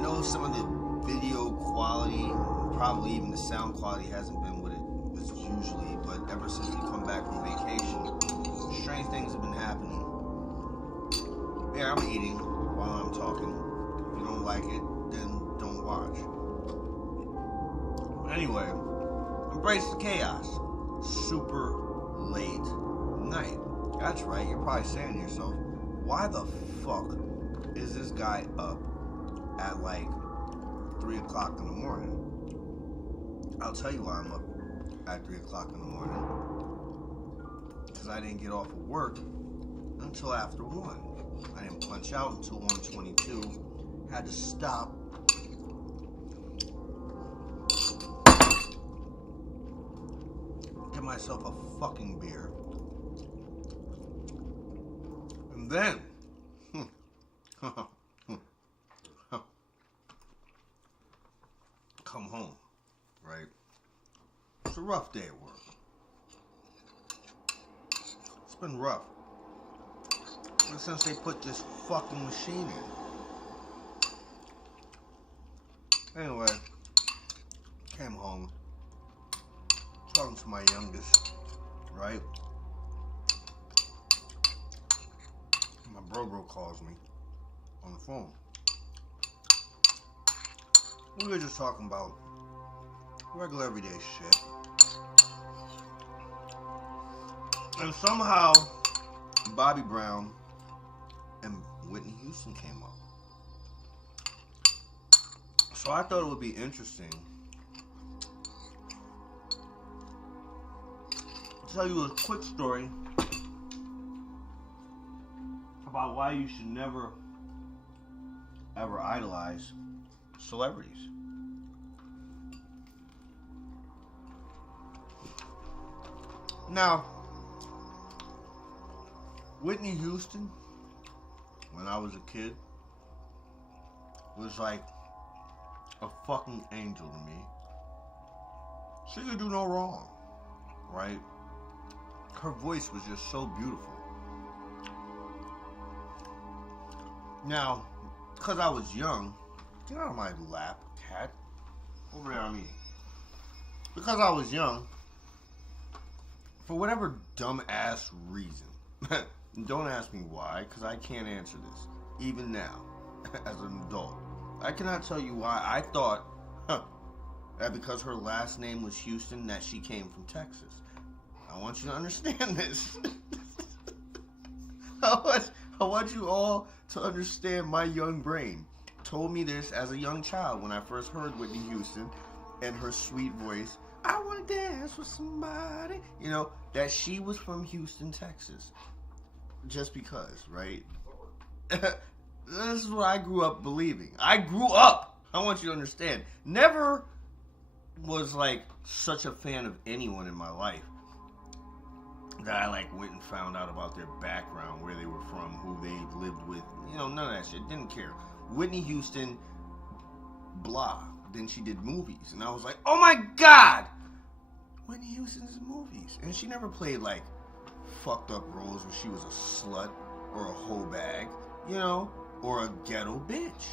know some of the video quality, probably even the sound quality, hasn't been what it is usually, but ever since we come back from vacation, strange things have been happening. Yeah, I'm eating while I'm talking. If you don't like it, then don't watch. Anyway, embrace the chaos. Super late night. That's right, you're probably saying to yourself, why the fuck is this guy up at like 3 o'clock in the morning? I'll tell you why I'm up at 3 o'clock in the morning. Because I didn't get off of work until after 1. I didn't punch out until 1:22. Had to stop. Get myself a fucking beer. And then come home, right? It's a rough day at work. It's been rough. Ever since they put this fucking machine in. Anyway, came home, talking to my youngest, right? My bro calls me on the phone. We were just talking about regular everyday shit. And somehow Bobby Brown and Whitney Houston came up. So I thought it would be interesting to tell you a quick story about why you should never ever idolize celebrities. Now, Whitney Houston, when I was a kid, was like a fucking angel to me. She could do no wrong, right? Her voice was just so beautiful. Now, because I was young, get out of my lap, cat. Over there, I'm eating. Because I was young, for whatever dumb-ass reason, don't ask me why, because I can't answer this, even now, as an adult. I cannot tell you why I thought that because her last name was Houston, that she came from Texas. I want you to understand this. I want you all to understand my young brain. Told me this as a young child when I first heard Whitney Houston and her sweet voice. I want to dance with somebody. You know, that she was from Houston, Texas. Just because, right? This is what I grew up believing. I grew up, I want you to understand, never was like such a fan of anyone in my life that I like went and found out about their background, where they were from, who they lived with, you know, none of that shit. Didn't care. Whitney Houston, blah. Then she did movies, and I was like, oh my God, Whitney Houston's in movies. And she never played like fucked up roles where she was a slut or a hoe bag, you know, or a ghetto bitch.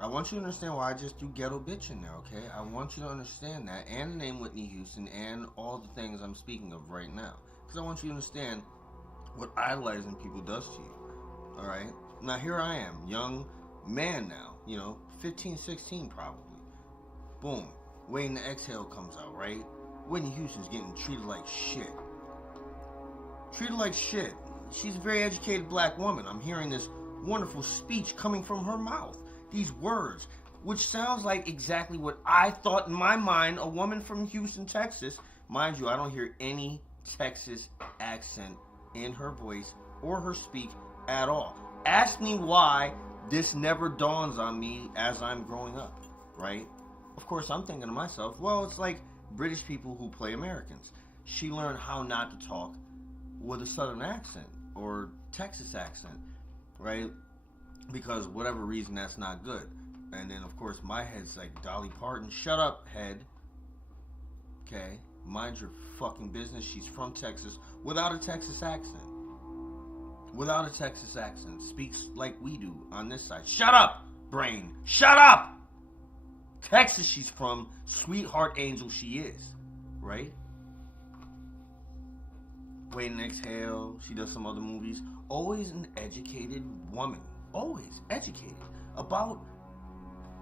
I want you to understand why I just do ghetto bitch in there, okay? I want you to understand that, and the name Whitney Houston, and all the things I'm speaking of right now. Because I want you to understand what idolizing people does to you, alright? Now here I am, young man now, you know, 15, 16 probably. Boom. Waiting the exhale comes out, right? Whitney Houston's getting treated like shit. Treated like shit. She's a very educated black woman. I'm hearing this wonderful speech coming from her mouth. These words, which sounds like exactly what I thought in my mind, a woman from Houston, Texas. Mind you, I don't hear any Texas accent in her voice or her speak at all. Ask me why this never dawns on me as I'm growing up, right? Of course, I'm thinking to myself, well, it's like British people who play Americans. She learned how not to talk with a Southern accent or Texas accent, right? Because whatever reason, that's not good. And then, of course, my head's like, Dolly Parton, shut up, head. Okay? Mind your fucking business. She's from Texas without a Texas accent. Without a Texas accent. Speaks like we do on this side. Shut up! brain. Shut up! Texas she's from, sweetheart angel she is, right? Wait and Exhale, she does some other movies. Always an educated woman. Always educated about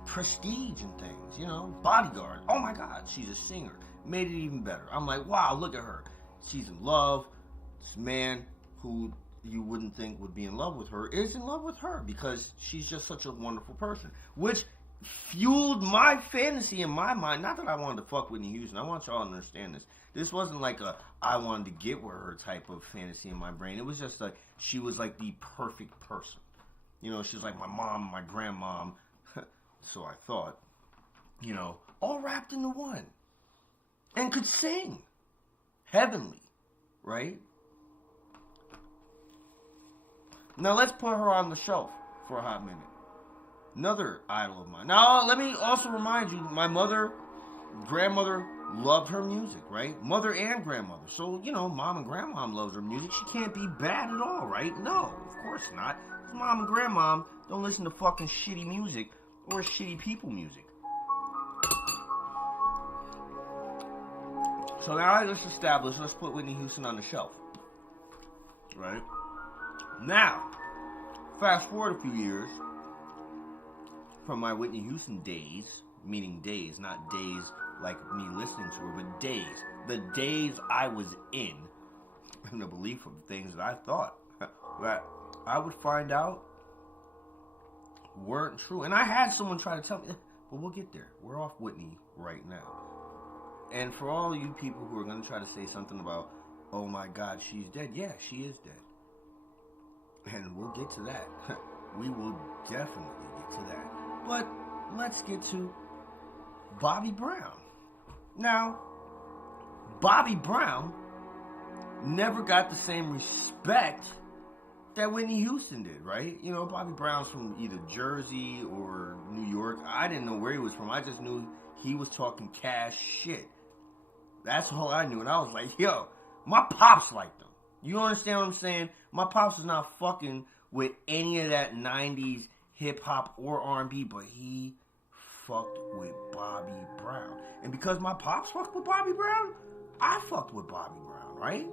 prestige and things, you know. Bodyguard. Oh my God, she's a singer. Made it even better. I'm like, wow, look at her. She's in love. This man who you wouldn't think would be in love with her is in love with her because she's just such a wonderful person. Which fueled my fantasy in my mind. Not that I wanted to fuck Whitney Houston. I want y'all to understand this. This wasn't like a I wanted to get with her type of fantasy in my brain. It was just like she was like the perfect person. You know, she was like my mom, my grandmom. So I thought, you know, all wrapped into one. And could sing. Heavenly. Right? Now let's put her on the shelf for a hot minute. Another idol of mine. Now let me also remind you, my mother, grandmother loved her music, right? Mother and grandmother. So, you know, mom and grandmom loves her music. She can't be bad at all, right? No, of course not. Mom and grandmom don't listen to fucking shitty music or shitty people music. So now let's put Whitney Houston on the shelf. Right? Now, fast forward a few years from my Whitney Houston days, meaning days, not days like me listening to her, but days. The days I was in the belief of things that I thought that I would find out weren't true. And I had someone try to tell me, but we'll get there. We're off Whitney right now. And for all you people who are going to try to say something about, oh my God, she's dead. Yeah, she is dead. And we'll get to that. We will definitely get to that. But let's get to Bobby Brown. Now, Bobby Brown never got the same respect that Whitney Houston did, right? You know, Bobby Brown's from either Jersey or New York. I didn't know where he was from. I just knew he was talking cash shit. That's all I knew. And I was like, yo, my pops liked him. You understand what I'm saying? My pops was not fucking with any of that 90s hip-hop or R&B, but he fucked with Bobby Brown. And because my pops fucked with Bobby Brown, I fucked with Bobby Brown, right?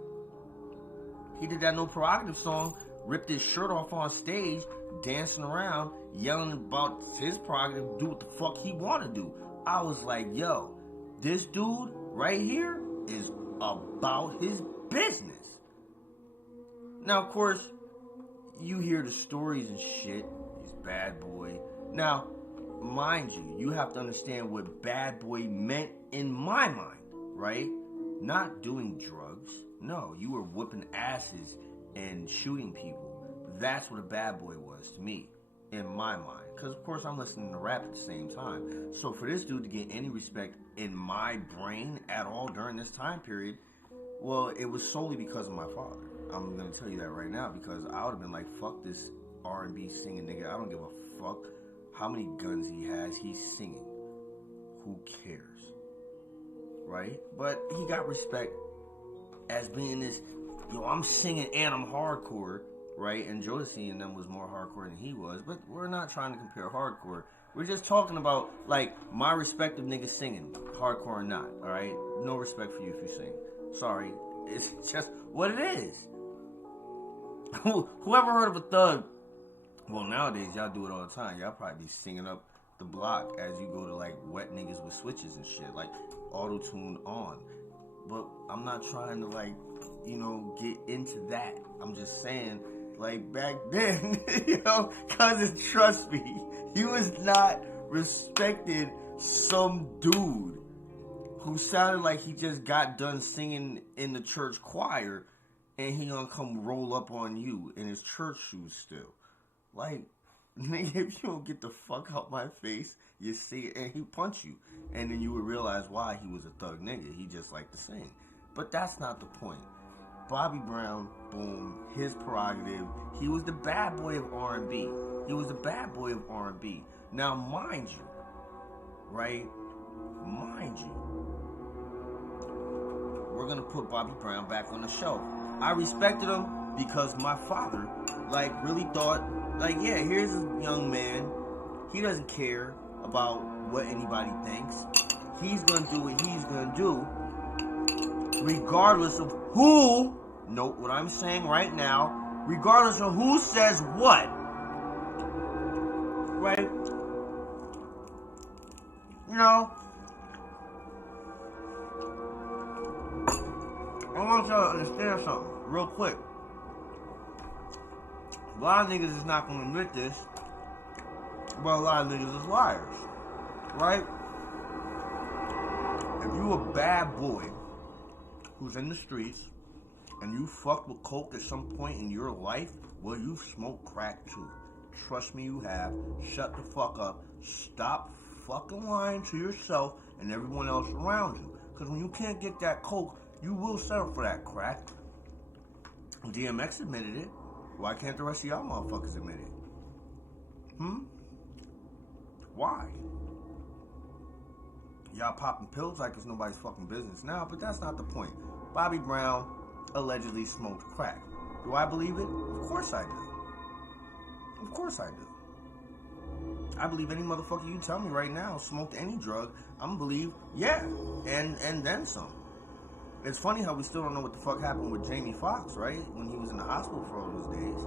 He did that No Prerogative song, ripped his shirt off on stage, dancing around, yelling about his prerogative, do what the fuck he want to do. I was like, yo, this dude right here is about his business. Now, of course, you hear the stories and shit. He's bad boy. Now, mind you, you have to understand what bad boy meant in my mind, right? Not doing drugs. No, you were whooping asses and shooting people. That's what a bad boy was to me, in my mind. Because, of course, I'm listening to rap at the same time. So for this dude to get any respect in my brain at all during this time period, well, it was solely because of my father. I'm going to tell you that right now, because I would have been like, fuck this R&B singing nigga. I don't give a fuck how many guns he has. He's singing. Who cares? Right? But he got respect as being this, yo, I'm singing and I'm hardcore, right? And Jodeci and them was more hardcore than he was. But we're not trying to compare hardcore. We're just talking about, like, my respective niggas singing, hardcore or not, all right? No respect for you if you sing. Sorry. It's just what it is. Whoever heard of a thug? Well, nowadays, y'all do it all the time. Y'all probably be singing up the block as you go to, like, wet niggas with switches and shit. Like, auto-tune on. But I'm not trying to, like, you know, get into that. I'm just saying, like, back then, you know, cousin, trust me, you was not respecting some dude who sounded like he just got done singing in the church choir and he gonna come roll up on you in his church shoes still. Like, nigga, if you don't get the fuck out my face, you see it, and he punch you. And then you would realize why he was a thug nigga. He just liked to sing. But that's not the point. Bobby Brown, boom, his prerogative. He was the bad boy of R&B. He was the bad boy of R&B. Now, mind you, right? Mind you, we're going to put Bobby Brown back on the shelf. I respected him because my father, like, really thought, like, yeah, here's a young man. He doesn't care about what anybody thinks. He's gonna do what he's gonna do, regardless of who. Note what I'm saying right now. Regardless of who says what. Right? You know, I want y'all to understand something real quick. A lot of niggas is not gonna admit this, but a lot of niggas is liars. Right? If you a bad boy who's in the streets and you fucked with coke at some point in your life, well, you've smoked crack too. Trust me, you have. Shut the fuck up. Stop fucking lying to yourself and everyone else around you. Because when you can't get that coke, you will settle for that crack. DMX admitted it. Why can't the rest of y'all motherfuckers admit it? Why? Y'all popping pills like it's nobody's fucking business now, but that's not the point. Bobby Brown allegedly smoked crack. Do I believe it? Of course I do. Of course I do. I believe any motherfucker you tell me right now smoked any drug, I'm gonna believe, yeah, and then some. It's funny how we still don't know what the fuck happened with Jamie Foxx, right? When he was in the hospital for all those days.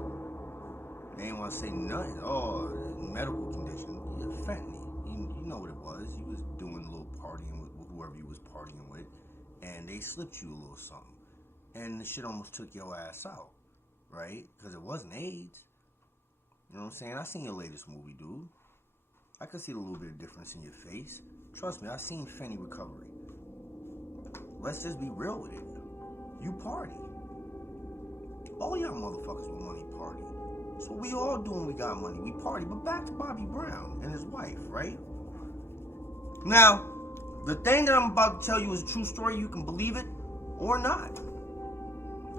They didn't want to say nothing. Oh, medical condition. Yeah, fentanyl. You know what it was. He was doing a little partying with whoever he was partying with, and they slipped you a little something. And the shit almost took your ass out, right? Because it wasn't AIDS. You know what I'm saying? I seen your latest movie, dude. I could see a little bit of difference in your face. Trust me, I seen Fenny Recovery. Let's just be real with it. You party. All y'all motherfuckers with money party. So we all do when we got money. We party. But back to Bobby Brown and his wife, right? Now, the thing that I'm about to tell you is a true story. You can believe it or not.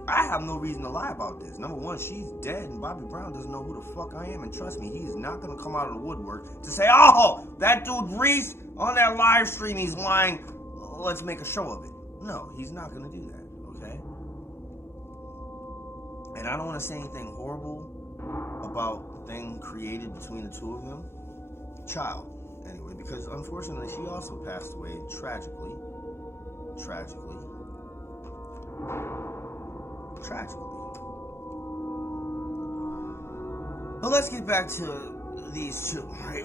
I have no reason to lie about this. Number one, she's dead, and Bobby Brown doesn't know who the fuck I am. And trust me, he's not going to come out of the woodwork to say, oh, that dude Reese on that live stream, he's lying. Let's make a show of it. No, he's not going to do that, okay? And I don't want to say anything horrible about the thing created between the two of them. Child, anyway, because unfortunately, she also passed away tragically. But let's get back to these two, right?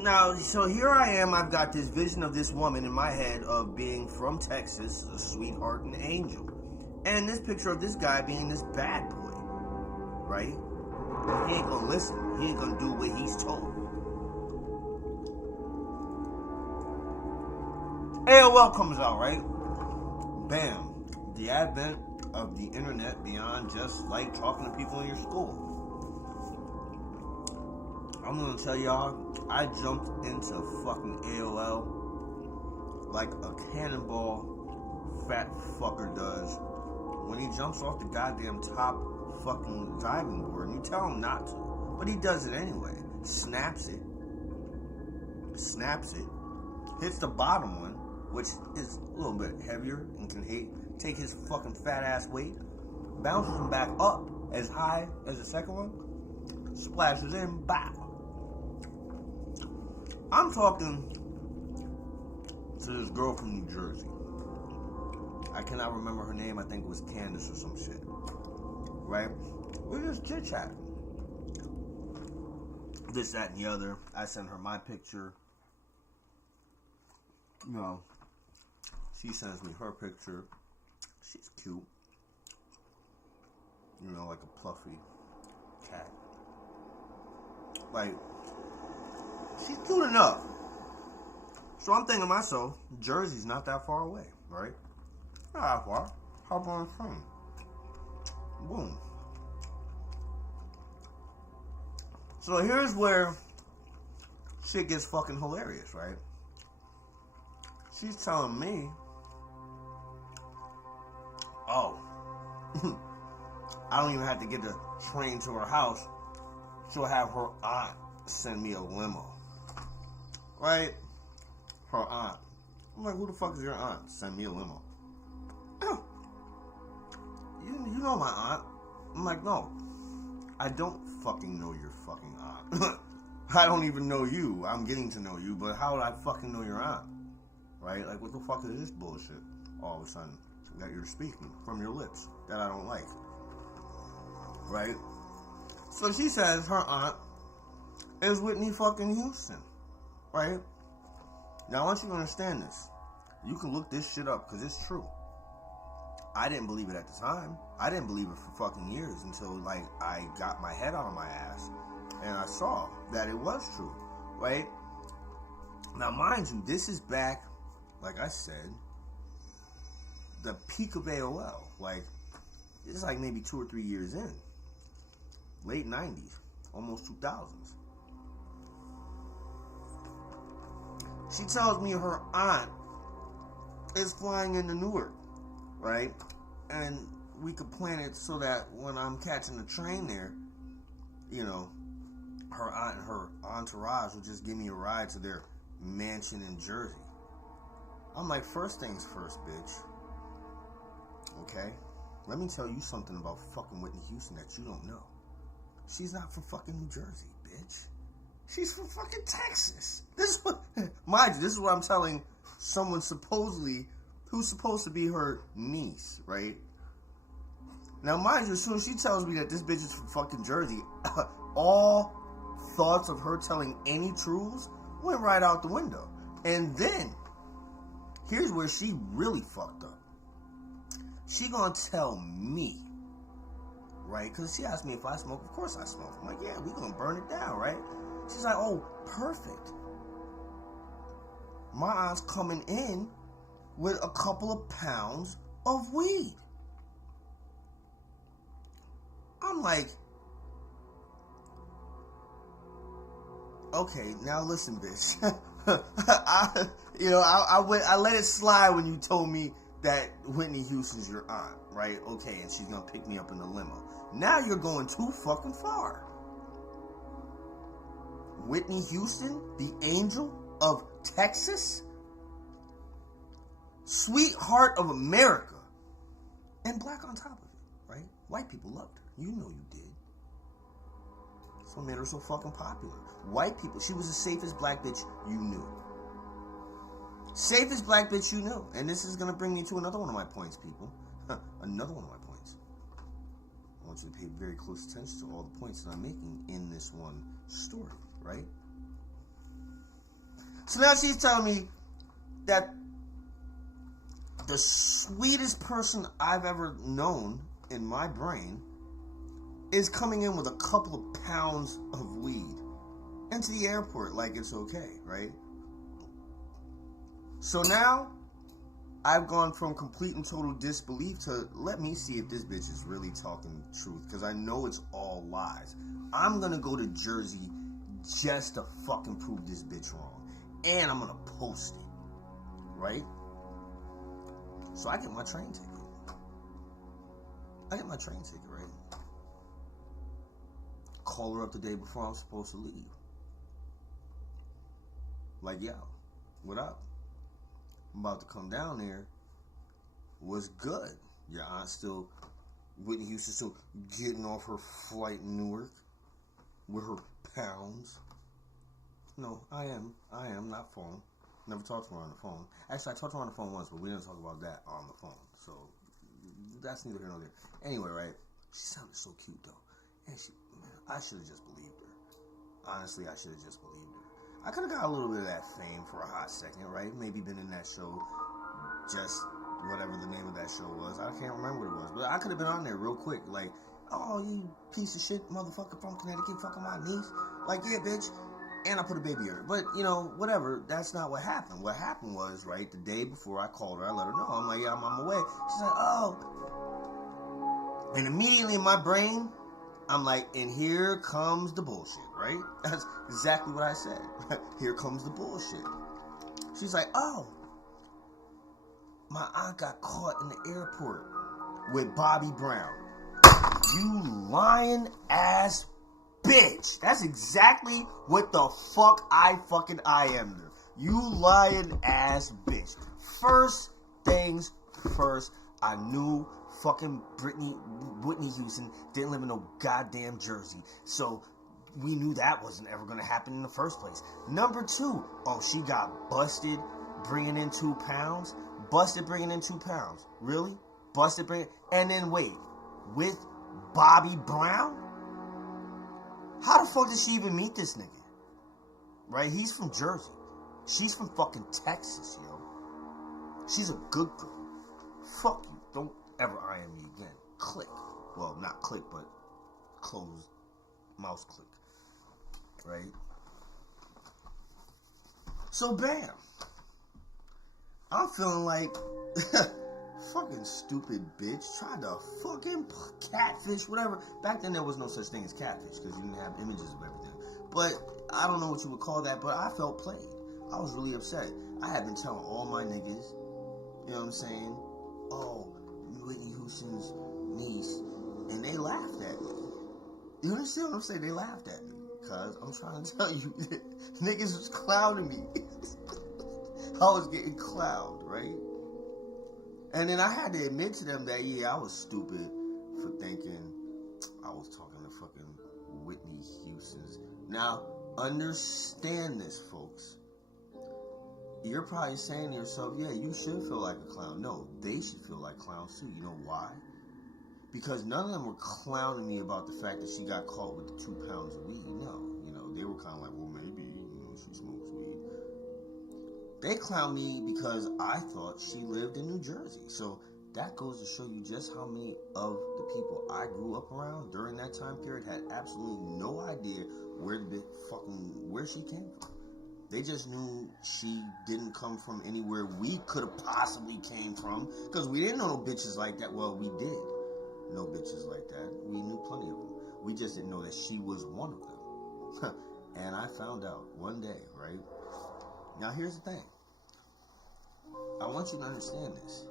Now, so here I am, I've got this vision of this woman in my head of being from Texas, a sweetheart and angel. And this picture of this guy being this bad boy, right? He ain't gonna listen. He ain't gonna do what he's told. AOL comes out, right? Bam. The advent of the internet beyond just like talking to people in your school. I'm gonna tell y'all, I jumped into fucking AOL like a cannonball fat fucker does when he jumps off the goddamn top fucking diving board and you tell him not to. But he does it anyway. Snaps it, hits the bottom one, which is a little bit heavier and can take his fucking fat ass weight, bounces him back up as high as the second one, splashes in, bow. I'm talking to this girl from New Jersey. I cannot remember her name. I think it was Candace or some shit. Right? We're just chit-chatting. This, that, and the other. I sent her my picture. You know, she sends me her picture. She's cute. You know, like a fluffy cat. Like, she's cute enough. So I'm thinking to myself, Jersey's not that far away, right? Not that far. Hop on the train. Boom. So here's where shit gets fucking hilarious, right? She's telling me, oh, I don't even have to get the train to her house. She'll have her aunt send me a limo. Right? Her aunt. I'm like, who the fuck is your aunt? Send me a limo. Oh, you know my aunt. I'm like, no, I don't fucking know your fucking aunt. I don't even know you. I'm getting to know you, but how would I fucking know your aunt? Right? Like, what the fuck is this bullshit? All of a sudden, that you're speaking from your lips that I don't like. Right? So she says her aunt is Whitney fucking Houston. Right? Now, I want you to understand this. You can look this shit up because it's true. I didn't believe it at the time. I didn't believe it for fucking years until, like, I got my head out of my ass and I saw that it was true. Right? Now, mind you, this is back, like I said, the peak of AOL. Like, this is like maybe 2 or 3 years in. Late 90s, almost 2000s. She tells me her aunt is flying into Newark, right? And we could plan it so that when I'm catching the train there, you know, her aunt and her entourage will just give me a ride to their mansion in Jersey. I'm like, first things first, bitch. Okay? Let me tell you something about fucking Whitney Houston that you don't know. She's not from fucking New Jersey, bitch. She's from fucking Texas. This is what, mind you, this is what I'm telling someone supposedly, who's supposed to be her niece, right? Now, mind you, as soon as she tells me that this bitch is from fucking Jersey, all thoughts of her telling any truths went right out the window. And then, here's where she really fucked up. She gonna tell me, right? Because she asked me if I smoke. Of course I smoke. I'm like, yeah, we gonna burn it down, right? She's like, oh, perfect. My aunt's coming in with a couple of pounds of weed. I'm like, okay, now listen, bitch. I let it slide when you told me that Whitney Houston's your aunt, right? Okay, and she's gonna pick me up in the limo. Now you're going too fucking far. Whitney Houston, the angel of Texas, sweetheart of America, and black on top of it, right? White people loved her. You know you did. That's what made her so fucking popular. White people, she was the safest black bitch you knew. Safest black bitch you knew. And this is going to bring me to another one of my points, people. Another one of my points. I want you to pay very close attention to all the points that I'm making in this one story, right? So now she's telling me that the sweetest person I've ever known in my brain is coming in with a couple of pounds of weed into the airport like it's okay, right? So now I've gone from complete and total disbelief to let me see if this bitch is really talking the truth, because I know it's all lies. I'm gonna go to Jersey just to fucking prove this bitch wrong, and I'm gonna post it, right? So I get my train ticket. Right? Call her up the day before I'm supposed to leave. Like, yo, what up? I'm about to come down there. What's good? Your aunt still, Whitney Houston still getting off her flight in Newark with her pounds. No, I am not phone. Never talked to her on the phone. Actually, I talked to her on the phone once, but we didn't talk about that on the phone. So that's neither here nor there. Anyway, right? She sounded so cute though, and I should have just believed her. Honestly, I should have just believed her. I could have got a little bit of that fame for a hot second, right? Maybe been in that show, just whatever the name of that show was. I can't remember what it was, but I could have been on there real quick, like, oh, you piece of shit motherfucker from Connecticut fucking my niece. Like, yeah, bitch. And I put a baby in her. But, you know, whatever. That's not what happened. What happened was, right, the day before I called her, I let her know. I'm like, yeah, I'm on my way. She's like, oh. And immediately in my brain, I'm like, and here comes the bullshit, right? That's exactly what I said. Here comes the bullshit. She's like, oh, my aunt got caught in the airport with Bobby Brown. You lying ass bitch. That's exactly what the fuck I am. You lying ass bitch. First things first, I knew fucking Whitney Houston didn't live in no goddamn Jersey. So we knew that wasn't ever going to happen in the first place. Number 2, oh, she got busted bringing in 2 pounds. Busted bringing in 2 pounds. Really? Busted bringing... And then wait, with Bobby Brown? How the fuck did she even meet this nigga? Right? He's from Jersey. She's from fucking Texas, yo. She's a good girl. Fuck you. Don't ever IM me again. Click. Well, not click, but close mouse click. Right? So, bam. I'm feeling like fucking stupid bitch tried to fucking catfish, whatever. Back then, there was no such thing as catfish because you didn't have images of everything. But I don't know what you would call that, but I felt played. I was really upset. I had been telling all my niggas, you know what I'm saying? Oh, Whitney Houston's niece. And they laughed at me. You understand what I'm saying? They laughed at me. Because I'm trying to tell you, niggas was clowning me. I was getting clowned, right? And then I had to admit to them that, yeah, I was stupid for thinking I was talking to fucking Whitney Houston's. Now, understand this, folks. You're probably saying to yourself, yeah, you should feel like a clown. No, they should feel like clowns too. You know why? Because none of them were clowning me about the fact that she got caught with the 2 pounds of weed. No, they were kind of like, well, maybe, she smokes weed. They clowned me because I thought she lived in New Jersey. So that goes to show you just how many of the people I grew up around during that time period had absolutely no idea where she came from. They just knew she didn't come from anywhere we could have possibly came from, because we didn't know no bitches like that. Well, we did know bitches like that. We knew plenty of them. We just didn't know that she was one of them. And I found out one day, right? Now, here's the thing. I want you to understand this.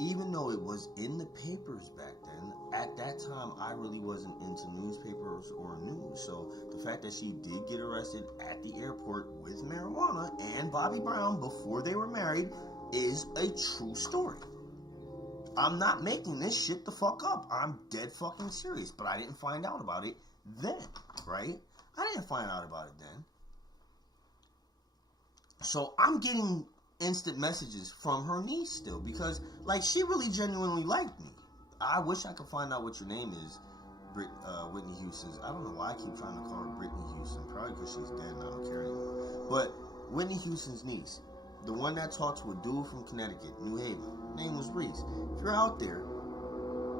Even though it was in the papers back then, at that time, I really wasn't into newspapers or news. So the fact that she did get arrested at the airport with marijuana and Bobby Brown before they were married is a true story. I'm not making this shit the fuck up. I'm dead fucking serious. But I didn't find out about it then, right? I didn't find out about it then. So I'm getting instant messages from her niece still, because like she really genuinely liked me. I wish I could find out what your name is, Whitney Houston's. I don't know why I keep trying to call her Brittany Houston, probably because she's dead and I don't care anymore. But Whitney Houston's niece, the one that talked to a dude from Connecticut, New Haven, name was Reese. If you're out there,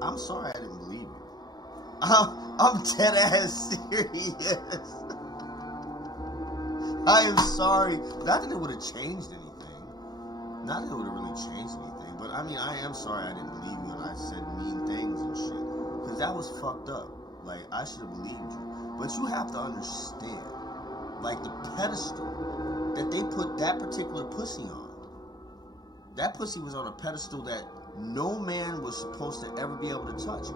I'm sorry I didn't believe you. I'm dead ass serious. I am sorry. Not that it would have changed anything. Not that it would have really changed anything, but I mean, I am sorry I didn't believe you and I said mean things and shit. Because that was fucked up. Like, I should have believed you. But you have to understand, like, the pedestal that they put that particular pussy on. That pussy was on a pedestal that no man was supposed to ever be able to touch.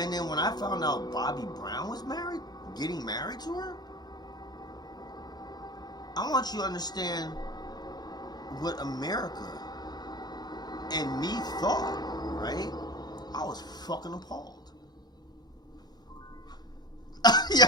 And then when I found out Bobby Brown was married, getting married to her, I want you to understand what America and me thought, right? I was fucking appalled. Yeah,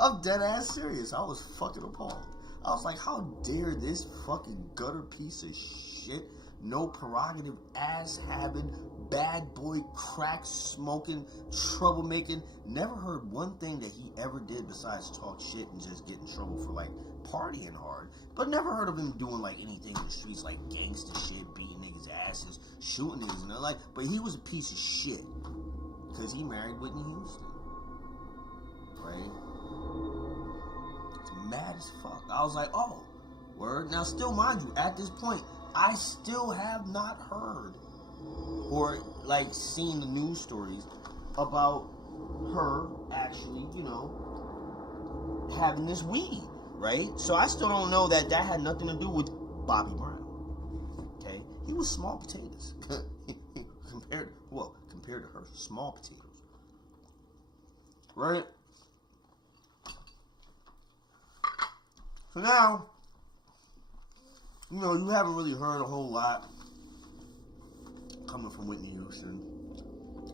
I'm dead ass serious. I was fucking appalled. I was like, how dare this fucking gutter piece of shit, no prerogative, ass having, bad boy, crack smoking, troublemaking. Never heard one thing that he ever did besides talk shit and just get in trouble for like partying hard. But never heard of him doing like anything in the streets like gangster shit, beating niggas' asses, shooting niggas and like. But he was a piece of shit because he married Whitney Houston, right? It's mad as fuck. I was like, oh, word. Now, still, mind you, at this point, I still have not heard or like seen the news stories about her actually, having this weed, right? So I still don't know that had nothing to do with Bobby Brown. Okay, he was small potatoes compared to her, small potatoes, right? So now, you haven't really heard a whole lot coming from Whitney Houston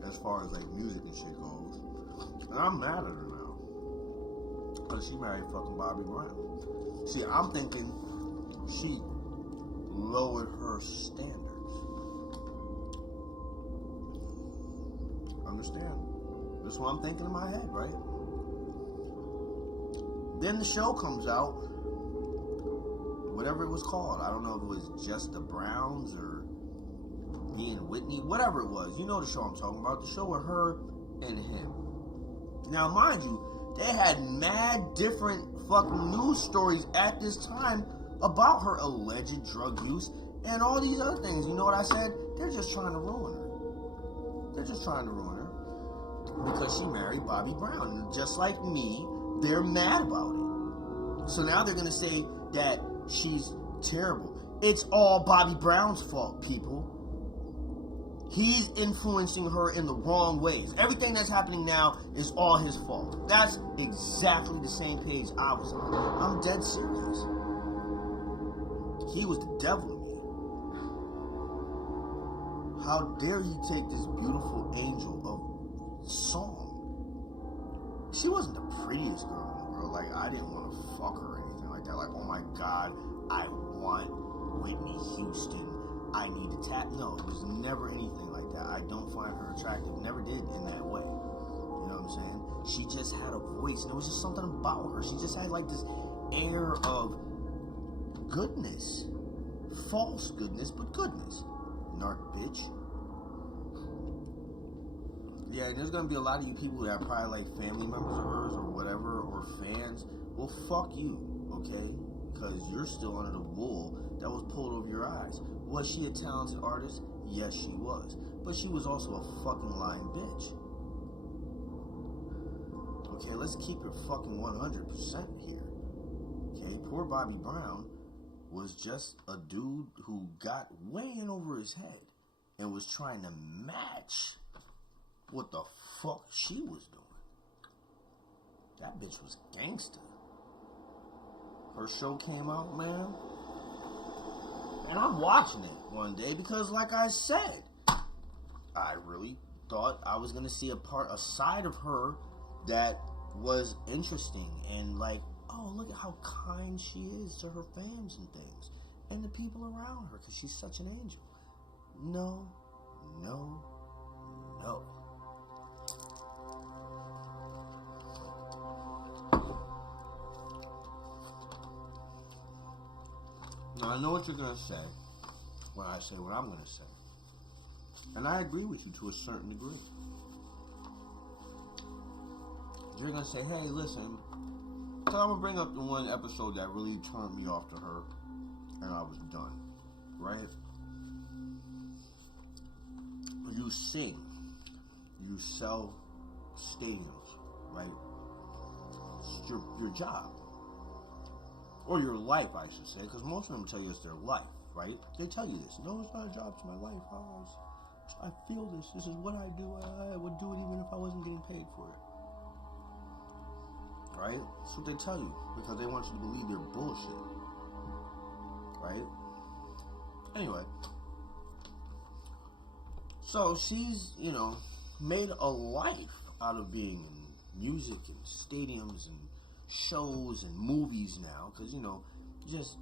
as far as like music and shit goes. And I'm mad at her now. Because she married fucking Bobby Brown. See, I'm thinking she lowered her standards. Understand? That's what I'm thinking in my head, right? Then the show comes out, whatever it was called. I don't know if it was Just the Browns or Me and Whitney, whatever it was. You know the show I'm talking about. The show with her and him. Now, mind you, they had mad different fucking news stories at this time about her alleged drug use and all these other things. You know what I said? They're just trying to ruin her. They're just trying to ruin her because she married Bobby Brown. And just like me, they're mad about it. So now they're going to say that she's terrible. It's all Bobby Brown's fault, people. He's influencing her in the wrong ways. Everything that's happening now is all his fault. That's exactly the same page I was on. I'm dead serious. He was the devil to me. How dare he take this beautiful angel of song? She wasn't the prettiest girl in the world. Like, I didn't want to fuck her or anything like that. Like, oh my God, I want Whitney Houston. I need to tap. No, it was never anything like that. I don't find her attractive. Never did in that way. You know what I'm saying? She just had a voice, and it was just something about her. She just had like this air of goodness. False goodness, but goodness. Narc bitch. Yeah, and there's gonna be a lot of you people that are probably like family members of hers or whatever, or fans. Well, fuck you, okay? Because you're still under the wool that was pulled over your eyes. Was she a talented artist? Yes, she was. But she was also a fucking lying bitch. Okay, let's keep it fucking 100% here. Okay, poor Bobby Brown was just a dude who got way in over his head and was trying to match what the fuck she was doing. That bitch was gangster. Her show came out, man. And I'm watching it one day because, like I said, I really thought I was going to see a side of her that was interesting. And like, oh, look at how kind she is to her fans and things. And the people around her because she's such an angel. No, no, no. Now, I know what you're going to say when I say what I'm going to say. And I agree with you to a certain degree. You're going to say, hey, listen, so I'm going to bring up the one episode that really turned me off to her, and I was done, right? You sing, you sell stadiums, right? It's your job. Or your life, I should say, because most of them tell you it's their life, right? They tell you this. No, it's not a job, it's my life. I feel this. This is what I do. I would do it even if I wasn't getting paid for it. Right? That's what they tell you, because they want you to believe their bullshit. Right? Anyway. So she's, made a life out of being in music and stadiums and shows and movies now, because just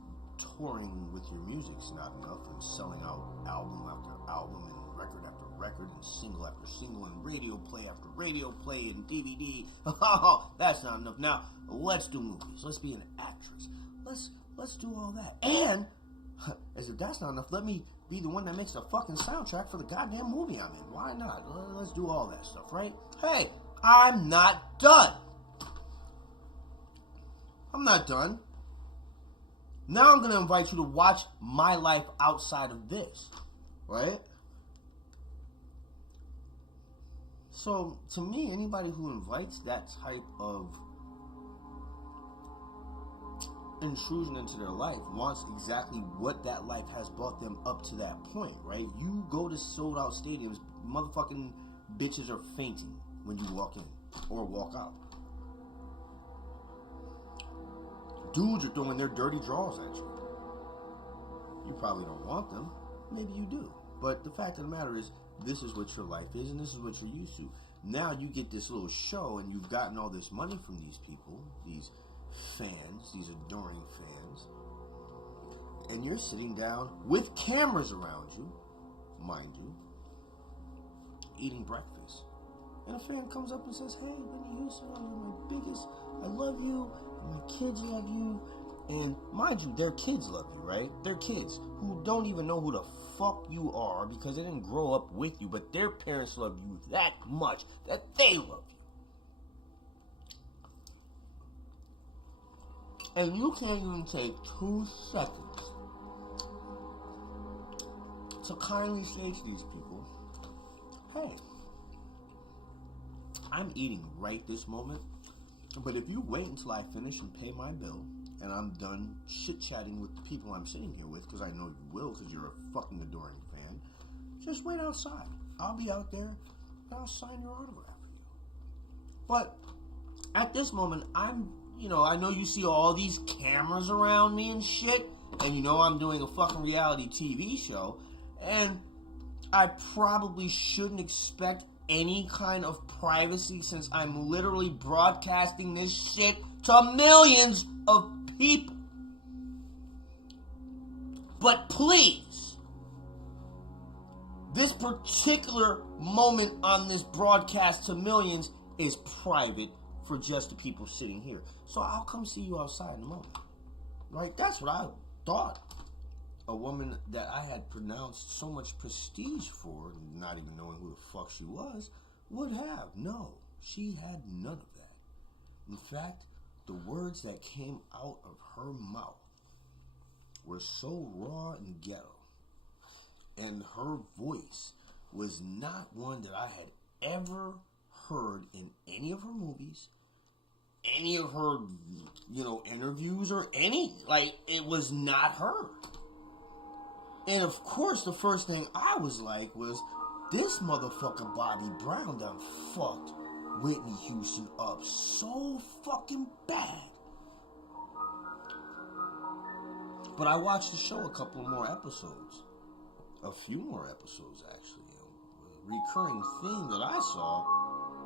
touring with your music's not enough, and selling out album after album and record after record and single after single and radio play after radio play and DVD. That's not enough. Now let's do movies. Let's be an actress. Let's do all that. And as if that's not enough, let me be the one that makes the fucking soundtrack for the goddamn movie I'm in. Why not? Let's do all that stuff, right? Hey, I'm not done. I'm not done. Now I'm going to invite you to watch my life outside of this, right? So, to me, anybody who invites that type of intrusion into their life wants exactly what that life has brought them up to that point, right? You go to sold out stadiums, motherfucking bitches are fainting when you walk in or walk out. Dudes are throwing their dirty draws at you. You probably don't want them. Maybe you do. But the fact of the matter is, this is what your life is, and this is what you're used to. Now you get this little show, and you've gotten all this money from these people, these fans, these adoring fans, and you're sitting down with cameras around you, mind you, eating breakfast. And a fan comes up and says, "Hey, Whitney Houston, you're my biggest, I love you, and my kids love you." And mind you, their kids love you, right? They're kids who don't even know who the fuck you are because they didn't grow up with you, but their parents love you that much that they love you. And you can't even take 2 seconds to kindly say to these people, "Hey, I'm eating right this moment, but if you wait until I finish and pay my bill, and I'm done chit-chatting with the people I'm sitting here with, because I know you will, because you're a fucking adoring fan, just wait outside. I'll be out there, and I'll sign your autograph for you." But at this moment, I know you see all these cameras around me and shit, and you know I'm doing a fucking reality TV show, and I probably shouldn't expect any kind of privacy since I'm literally broadcasting this shit to millions of people. But please, this particular moment on this broadcast to millions is private for just the people sitting here. So I'll come see you outside in a moment. Right? That's what I thought a woman that I had pronounced so much prestige for, not even knowing who the fuck she was, would have. No, she had none of that. In fact, the words that came out of her mouth were so raw and ghetto, and her voice was not one that I had ever heard in any of her movies, any of her, interviews, or it was not her. And of course, the first thing I was like was, this motherfucker Bobby Brown done fucked Whitney Houston up so fucking bad. But I watched the show a couple more episodes. A few more episodes, actually. A recurring theme that I saw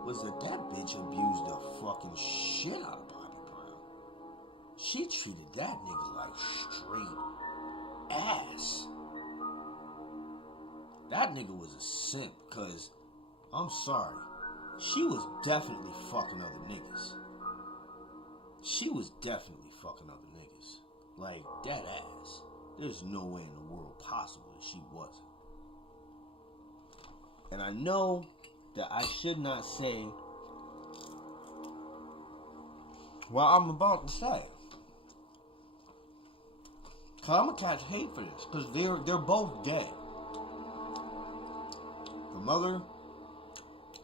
was that bitch abused the fucking shit out of Bobby Brown. She treated that nigga like straight ass. That nigga was a simp, because, I'm sorry, she was definitely fucking other niggas. She was definitely fucking other niggas. Like, that ass. There's no way in the world possible that she wasn't. And I know that I should not say what I'm about to say. Because I'm going to catch hate for this, because they're both gay. The mother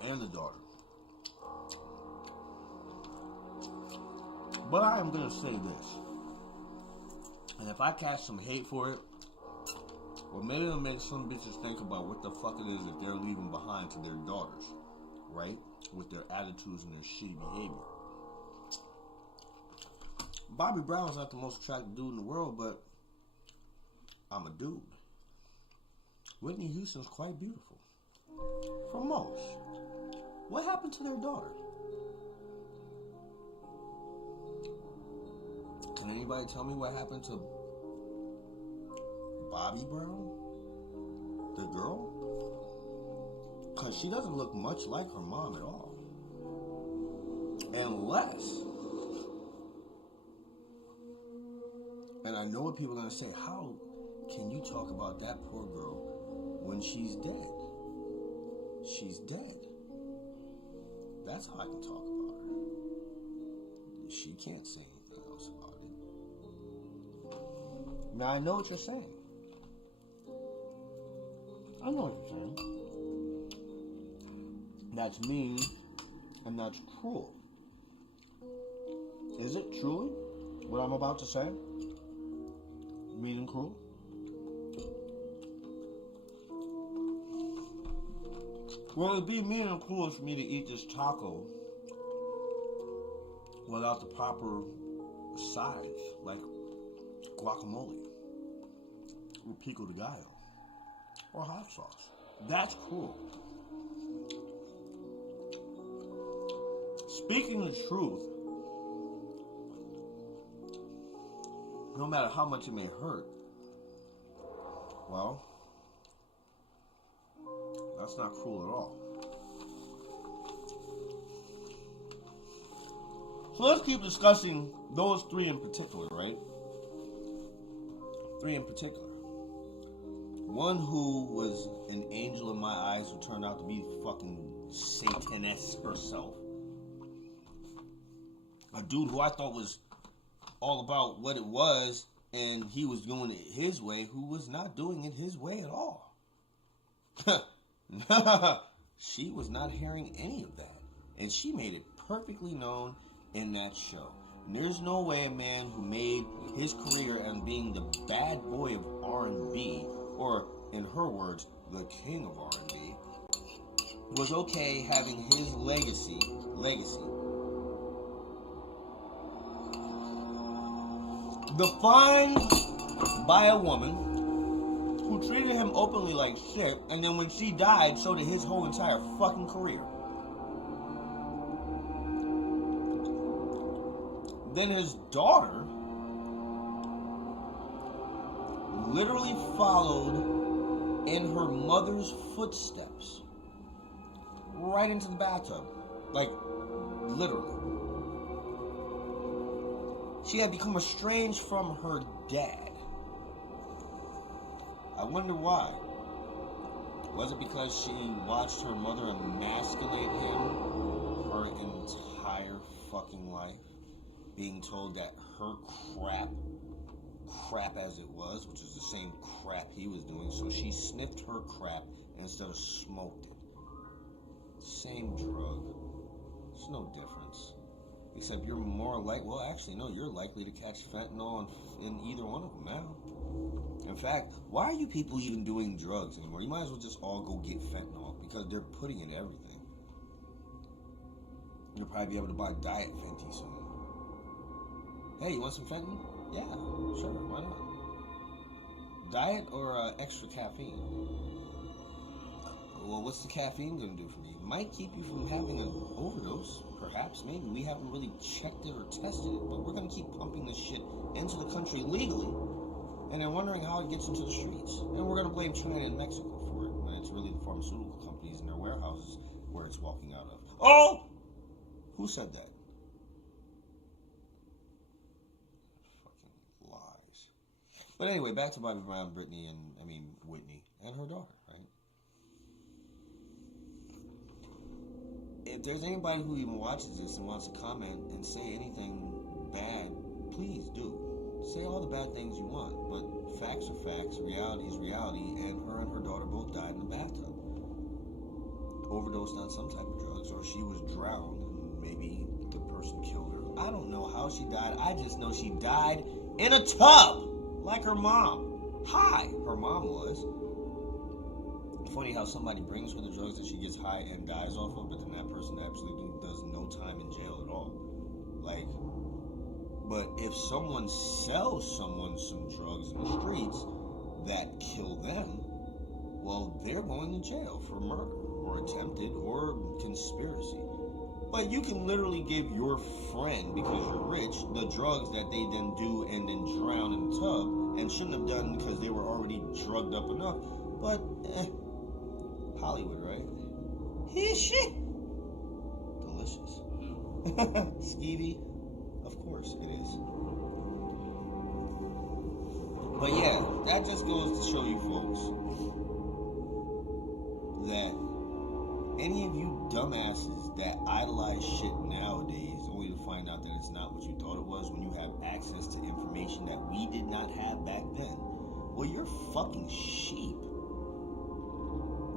and the daughter. But I am going to say this. And if I catch some hate for it, well, maybe it'll make some bitches think about what the fuck it is that they're leaving behind to their daughters, right? With their attitudes and their shitty behavior. Bobby Brown's not the most attractive dude in the world, but I'm a dude. Whitney Houston's quite beautiful. For most. What happened to their daughter? Can anybody tell me what happened to Bobby Brown? The girl? Because she doesn't look much like her mom at all. Unless, and I know what people are going to say, how can you talk about that poor girl when she's dead? She's dead. That's how I can talk about her. She can't say anything else about it. Now, I know what you're saying. I know what you're saying. That's mean and that's cruel. Is it truly what I'm about to say? Mean and cruel? Well, it'd be mean and cruel for me to eat this taco without the proper sides, like guacamole, or pico de gallo, or hot sauce. That's cruel. speaking the truth, no matter how much it may hurt, well, that's not cruel at all. So let's keep discussing those three in particular, right? Three in particular. One who was an angel in my eyes who turned out to be fucking Sataness herself. A dude who I thought was all about what it was and he was doing it his way, who was not doing it his way at all. She was not hearing any of that. And she made it perfectly known in that show. And there's no way a man who made his career and being the bad boy of R&B, or in her words, the king of R&B, was okay having his legacy defined by a woman who treated him openly like shit, and then when she died, so did his whole entire fucking career. Then his daughter literally followed in her mother's footsteps right into the bathtub. Like, literally. She had become estranged from her dad. I wonder why. Was it because she watched her mother emasculate him her entire fucking life? Being told that her crap as it was, which is the same crap he was doing, so she sniffed her crap instead of smoked it. Same drug. There's no difference. Except you're more like, well, actually, no, you're likely to catch fentanyl in either one of them now. In fact, why are you people even doing drugs anymore? You might as well just all go get fentanyl, because they're putting in everything. You'll probably be able to buy diet Fenty soon. Hey, you want some fentanyl? Yeah, sure, why not? Diet or extra caffeine? Well, what's the caffeine going to do for me? It might keep you from having an overdose, perhaps, maybe. We haven't really checked it or tested it, but we're going to keep pumping this shit into the country legally, and then wondering how it gets into the streets. And we're going to blame China and Mexico for it, when it's really the pharmaceutical companies and their warehouses where it's walking out of. Oh! Who said that? But anyway, back to Bobby Brown, Whitney, and her daughter, right? If there's anybody who even watches this and wants to comment and say anything bad, please do. Say all the bad things you want, but facts are facts, reality is reality, and her daughter both died in the bathtub. Overdosed on some type of drugs, or she was drowned, and maybe the person killed her. I don't know how she died. I just know she died in a tub! Like her mom. High, her mom was. Funny how somebody brings her the drugs that she gets high and dies off of, but then that person absolutely does no time in jail at all. Like, but if someone sells someone some drugs in the streets that kill them, well, they're going to jail for murder, or attempted, or conspiracy. But you can literally give your friend, because you're rich, the drugs that they then do and then drown in the tub, and shouldn't have done because they were already drugged up enough. But, Hollywood, right? Shit. Delicious. Skeevy? Of course it is. But yeah, that just goes to show you folks that any of you dumbasses that idolize shit nowadays only to find out that it's not what you thought it was when you have access to information that we did not have back then, well, you're fucking sheep.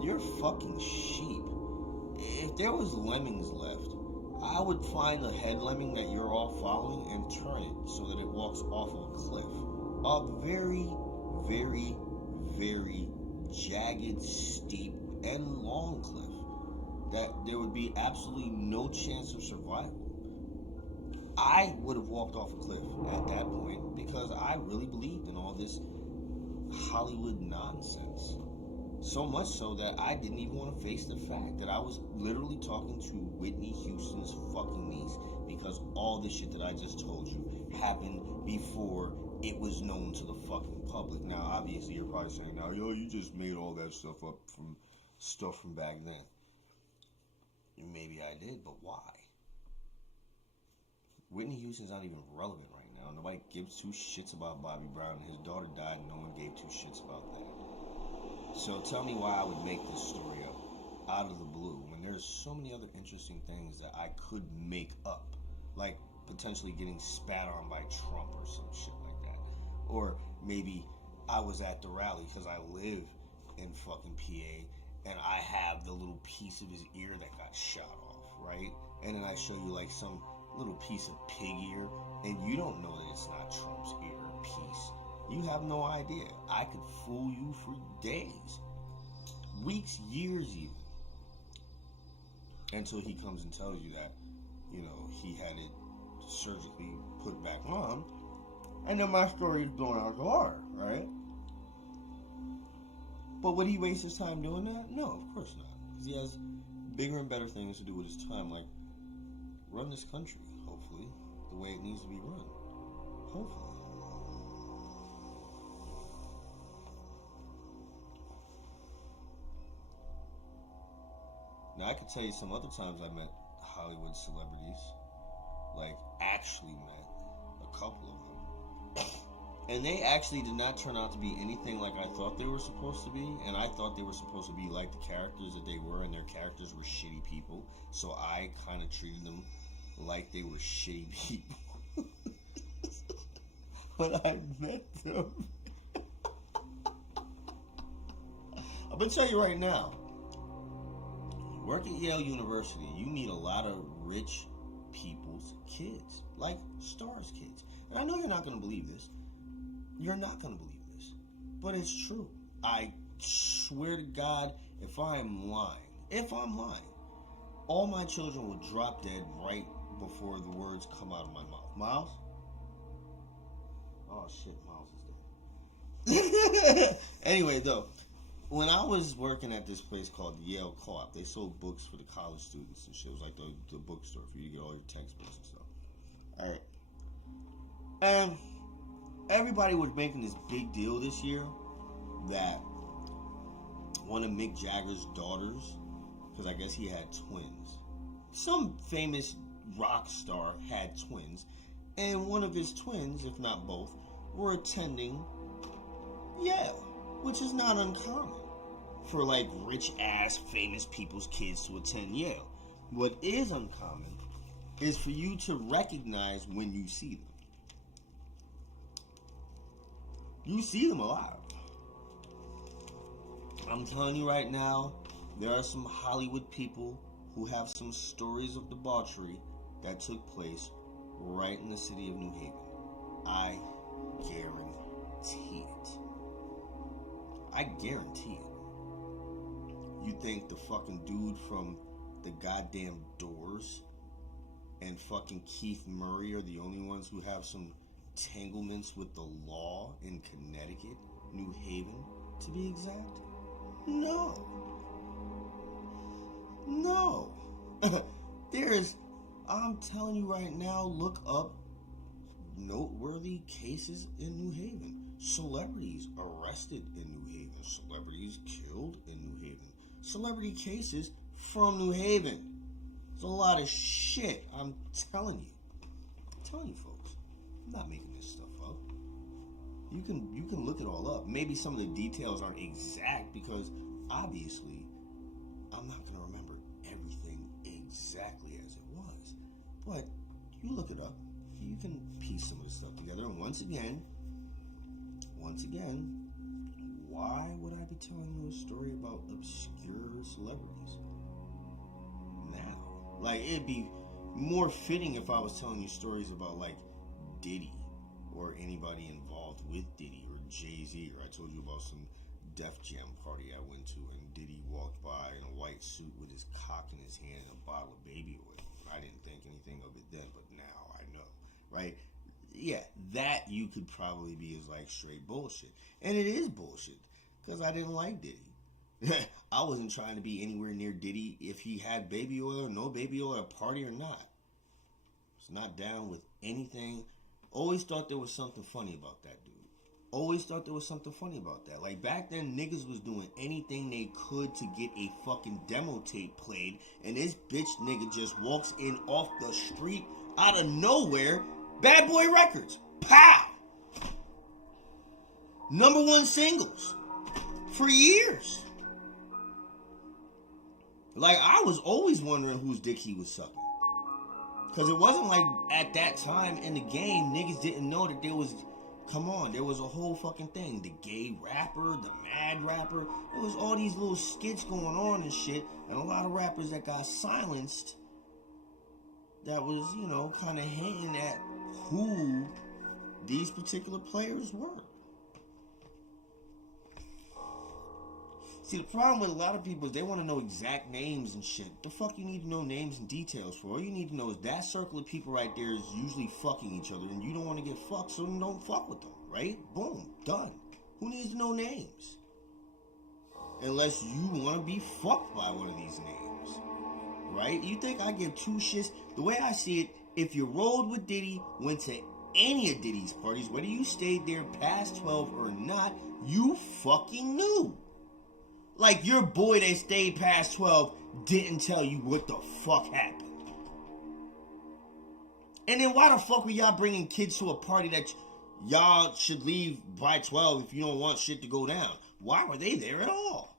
You're fucking sheep. If there was lemmings left, I would find the head lemming that you're all following and turn it so that it walks off of a cliff. A very, very, very jagged, steep, and long cliff. That there would be absolutely no chance of survival. I would have walked off a cliff at that point because I really believed in all this Hollywood nonsense. So much so that I didn't even want to face the fact that I was literally talking to Whitney Houston's fucking niece, because all this shit that I just told you happened before it was known to the fucking public. Now, obviously, you're probably saying, now, yo, you just made all that stuff up from stuff from back then. Maybe I did, but why? Whitney Houston's not even relevant right now. Nobody gives two shits about Bobby Brown. His daughter died and no one gave two shits about that. So tell me why I would make this story up out of the blue when there's so many other interesting things that I could make up. Like potentially getting spat on by Trump or some shit like that. Or maybe I was at the rally because I live in fucking PA and I have the little piece of his ear that got shot off, right? And then I show you like some little piece of pig ear and you don't know that it's not Trump's ear piece. You have no idea. I could fool you for days, weeks, years even. Until he comes and tells you that, you know, he had it surgically put back on. And then my story is blown out of the water, right? But would he waste his time doing that? No, of course not. Because he has bigger and better things to do with his time, like run this country, hopefully, the way it needs to be run. Hopefully. Now, I could tell you some other times I met Hollywood celebrities. Like, actually met a couple of them. And they actually did not turn out to be anything like I thought they were supposed to be. And I thought they were supposed to be like the characters that they were, and their characters were shitty people. So I kind of treated them like they were shitty people. But I met them. I'm going to tell you right now. Work at Yale University, you meet a lot of rich people's kids, like stars' kids. And I know you're not going to believe this. You're not going to believe this. But it's true. I swear to God, if I'm lying, all my children will drop dead right before the words come out of my mouth. Miles? Oh shit, Miles is dead. Anyway, though. When I was working at this place called Yale Co-op, they sold books for the college students and shit. It was like the bookstore for you to get all your textbooks and stuff. Alright. And everybody was making this big deal this year that one of Mick Jagger's daughters, because I guess he had twins, some famous rock star had twins, and one of his twins, if not both, were attending Yale. Which is not uncommon for like rich ass famous people's kids to attend Yale. What is uncommon is for you to recognize when you see them. You see them a lot. I'm telling you right now, there are some Hollywood people who have some stories of debauchery that took place right in the city of New Haven. I guarantee it. I guarantee it. You think the fucking dude from the goddamn Doors and fucking Keith Murray are the only ones who have some entanglements with the law in Connecticut, New Haven, to be exact? No. I'm telling you right now, look up noteworthy cases in New Haven. Celebrities arrested in New Haven. Celebrities killed in New Haven. Celebrity cases from New Haven. It's a lot of shit. I'm telling you. Folks. I'm not making this stuff up. You can look it all up. Maybe some of the details aren't exact because obviously I'm not going to remember everything exactly as it was. But you look it up. You can piece some of the stuff together. And once again, why would I be telling you a story about obscure celebrities now? Like, it'd be more fitting if I was telling you stories about, like, Diddy or anybody involved with Diddy or Jay-Z, or I told you about some Def Jam party I went to and Diddy walked by in a white suit with his cock in his hand and a bottle of baby oil. I didn't think anything of it then, but now I know, right? Yeah, that you could probably be as like straight bullshit. And it is bullshit, because I didn't like Diddy. I wasn't trying to be anywhere near Diddy if he had baby oil or no baby oil at a party or not. Was not down with anything. Always thought there was something funny about that dude. Always thought there was something funny about that. Like back then, niggas was doing anything they could to get a fucking demo tape played, and this bitch nigga just walks in off the street out of nowhere. Bad Boy Records. Pow! #1 singles for years. Like, I was always wondering whose dick he was sucking. Because it wasn't like at that time in the game, niggas didn't know that there was, come on, there was a whole fucking thing. The gay rapper, the mad rapper. There was all these little skits going on and shit. And a lot of rappers that got silenced that was, you know, kind of hinting at who these particular players were. See, the problem with a lot of people is they want to know exact names and shit. The fuck you need to know names and details for? All you need to know is that circle of people right there is usually fucking each other, and you don't want to get fucked, so you don't fuck with them, right? Boom, done. Who needs to know names? Unless you want to be fucked by one of these names, right? You think I give two shits? The way I see it, if you rolled with Diddy, went to any of Diddy's parties, whether you stayed there past 12 or not, you fucking knew. Like, your boy that stayed past 12 didn't tell you what the fuck happened. And then why the fuck were y'all bringing kids to a party that y'all should leave by 12 if you don't want shit to go down? Why were they there at all?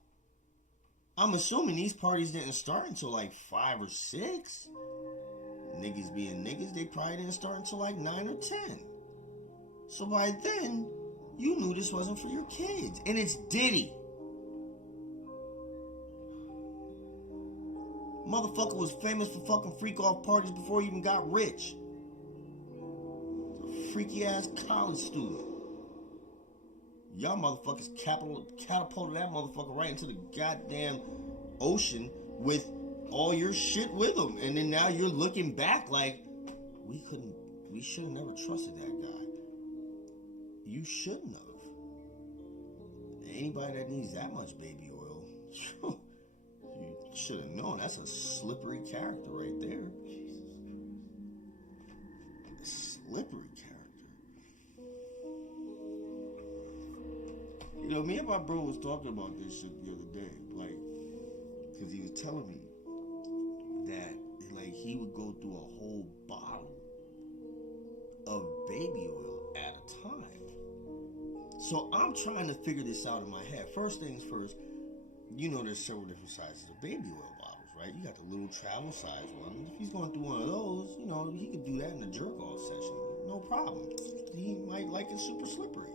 I'm assuming these parties didn't start until like 5 or 6. Niggas being niggas, they probably didn't start until like 9 or 10. So by then, you knew this wasn't for your kids. And it's Diddy. Motherfucker was famous for fucking freak off parties before he even got rich. A freaky ass college student. Y'all motherfuckers catapulted that motherfucker right into the goddamn ocean with all your shit with him. And then now you're looking back like, we should have never trusted that guy. You shouldn't have. Anybody that needs that much baby oil, you should have known. That's a slippery character right there. Slippery character. You know, me and my bro was talking about this shit the other day. Like, because he was telling me that, like, he would go through a whole bottle of baby oil at a time. So I'm trying to figure this out in my head. First things first, you know there's several different sizes of baby oil bottles, right? You got the little travel size one. If he's going through one of those, you know, he could do that in a jerk-off session. No problem. He might like it super slippery.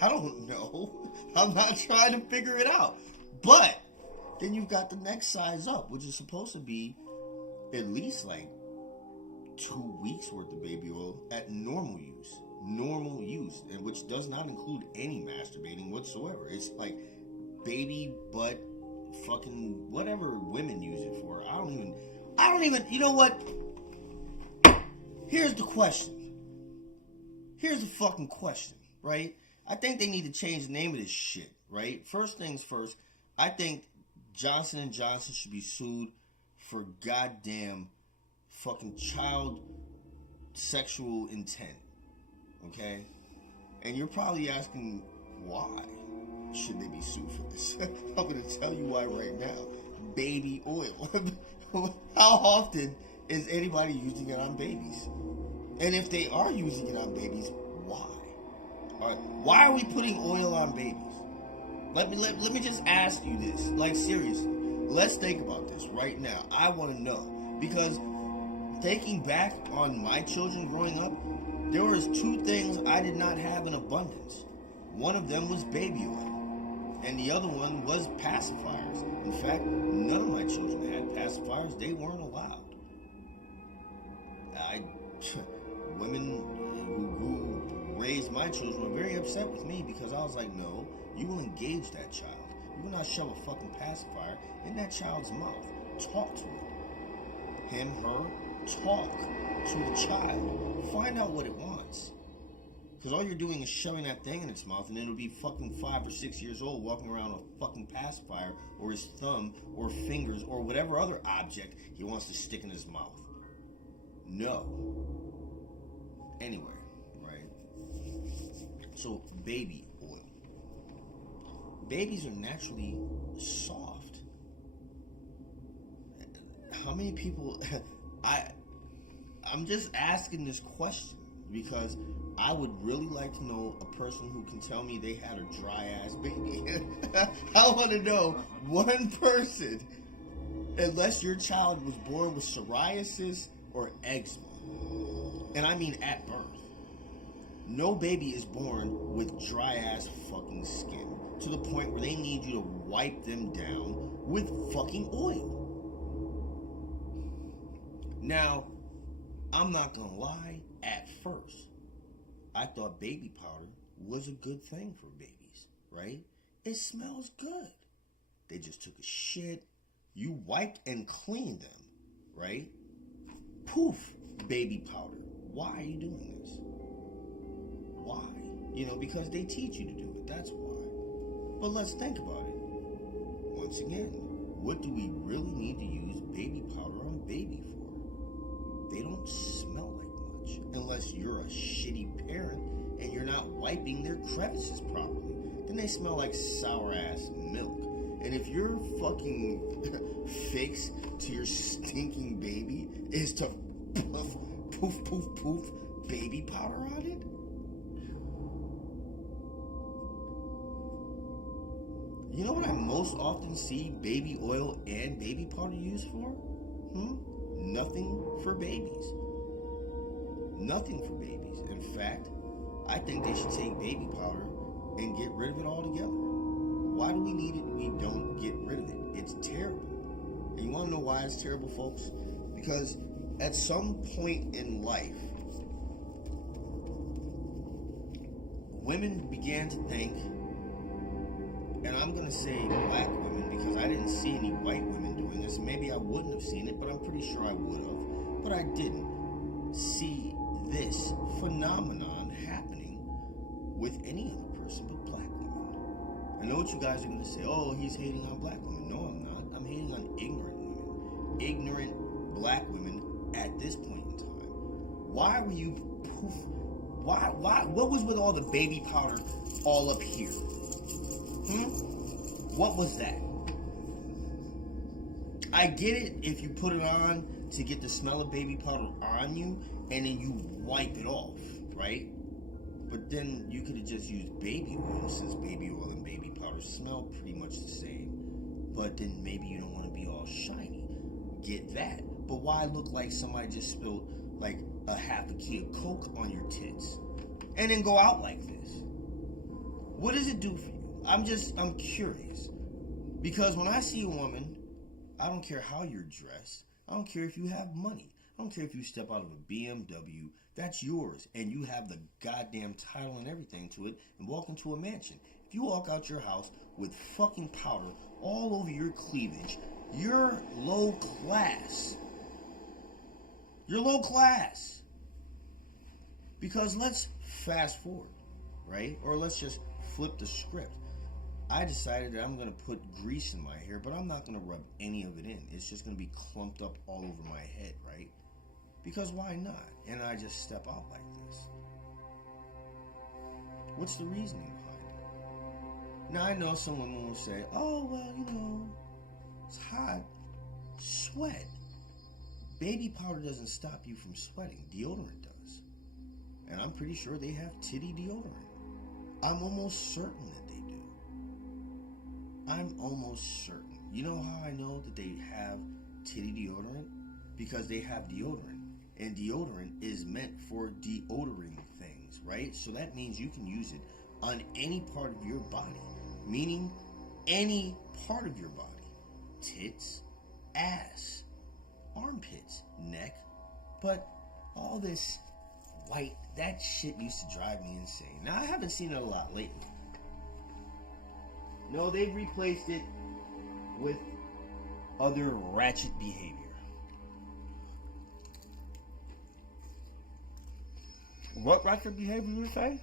I don't know. I'm not trying to figure it out. But then you've got the next size up, which is supposed to be at least like 2 weeks worth of baby oil at normal use. Normal use, and which does not include any masturbating whatsoever. It's like baby butt fucking whatever women use it for. I don't even, you know what? Here's the question. Here's the fucking question, right? I think they need to change the name of this shit, right? First things first, I think Johnson & Johnson should be sued for goddamn fucking child sexual intent, okay? And you're probably asking, why should they be sued for this? I'm going to tell you why right now. Baby oil. How often is anybody using it on babies? And if they are using it on babies, why? All right, why are we putting oil on babies? Let me just ask you this. Like, seriously. Let's think about this right now. I want to know. Because thinking back on my children growing up, there was 2 things I did not have in abundance. One of them was baby oil, and the other one was pacifiers. In fact, none of my children had pacifiers. They weren't allowed. Women who raised my children were very upset with me because I was like, no, you will engage that child. You will not shove a fucking pacifier in that child's mouth. Talk to it. Him, her, talk to the child. Find out what it wants. Because all you're doing is shoving that thing in its mouth, and it'll be fucking 5 or 6 years old walking around with a fucking pacifier or his thumb or fingers or whatever other object he wants to stick in his mouth. No. Anyway, right? So, baby oil. Babies are naturally soft. How many people... I'm just asking this question because I would really like to know a person who can tell me they had a dry ass baby. I want to know one person, unless your child was born with psoriasis or eczema. And I mean at birth. No baby is born with dry ass fucking skin to the point where they need you to wipe them down with fucking oil. Now, I'm not gonna lie, at first, I thought baby powder was a good thing for babies, right? It smells good. They just took a shit, you wiped and cleaned them, right? Poof, baby powder. Why are you doing this? Why? You know, because they teach you to do it, that's why. But let's think about it. Once again, what do we really need to use baby powder on baby for? They don't smell like much unless you're a shitty parent and you're not wiping their crevices properly. Then they smell like sour ass milk. And if your fucking fix to your stinking baby is to poof, poof, poof, poof baby powder on it, you know what I most often see baby oil and baby powder used for? Nothing for babies. Nothing for babies. In fact, I think they should take baby powder and get rid of it altogether. Why do we need it? We don't get rid of it. It's terrible. And you want to know why it's terrible, folks? Because at some point in life, women began to think, and I'm going to say black women because I didn't see any white women doing this. Maybe I wouldn't have seen it, but I'm pretty sure I would have. But I didn't see this phenomenon happening with any other person but black women. I know what you guys are going to say. Oh, he's hating on black women. No, I'm not. I'm hating on ignorant women. Ignorant black women at this point in time. Why were you poof? Why? What was with all the baby powder all up here? What was that? I get it if you put it on to get the smell of baby powder on you and then you wipe it off, right? But then you could have just used baby oil since baby oil and baby powder smell pretty much the same. But then maybe you don't want to be all shiny. Get that. But why look like somebody just spilled like a half a key of Coke on your tits and then go out like this? What does it do for you? I'm curious. Because when I see a woman, I don't care how you're dressed. I don't care if you have money. I don't care if you step out of a BMW. That's yours. And you have the goddamn title and everything to it and walk into a mansion. If you walk out your house with fucking powder all over your cleavage, you're low class. You're low class. Because let's fast forward, right? Or let's just flip the script. I decided that I'm going to put grease in my hair, but I'm not going to rub any of it in. It's just going to be clumped up all over my head, right? Because why not? And I just step out like this. What's the reasoning behind it? Now, I know some women will say, oh, well, you know, it's hot. Sweat. Baby powder doesn't stop you from sweating. Deodorant does. And I'm pretty sure they have titty deodorant. I'm almost certain that they do. I'm almost certain. You know how I know that they have titty deodorant? Because they have deodorant. And deodorant is meant for deodoring things, right? So that means you can use it on any part of your body. Meaning any part of your body. Tits, ass, armpits, neck. But all this white, that shit used to drive me insane. Now, I haven't seen it a lot lately. No, they've replaced it with other ratchet behavior. What ratchet behavior you say?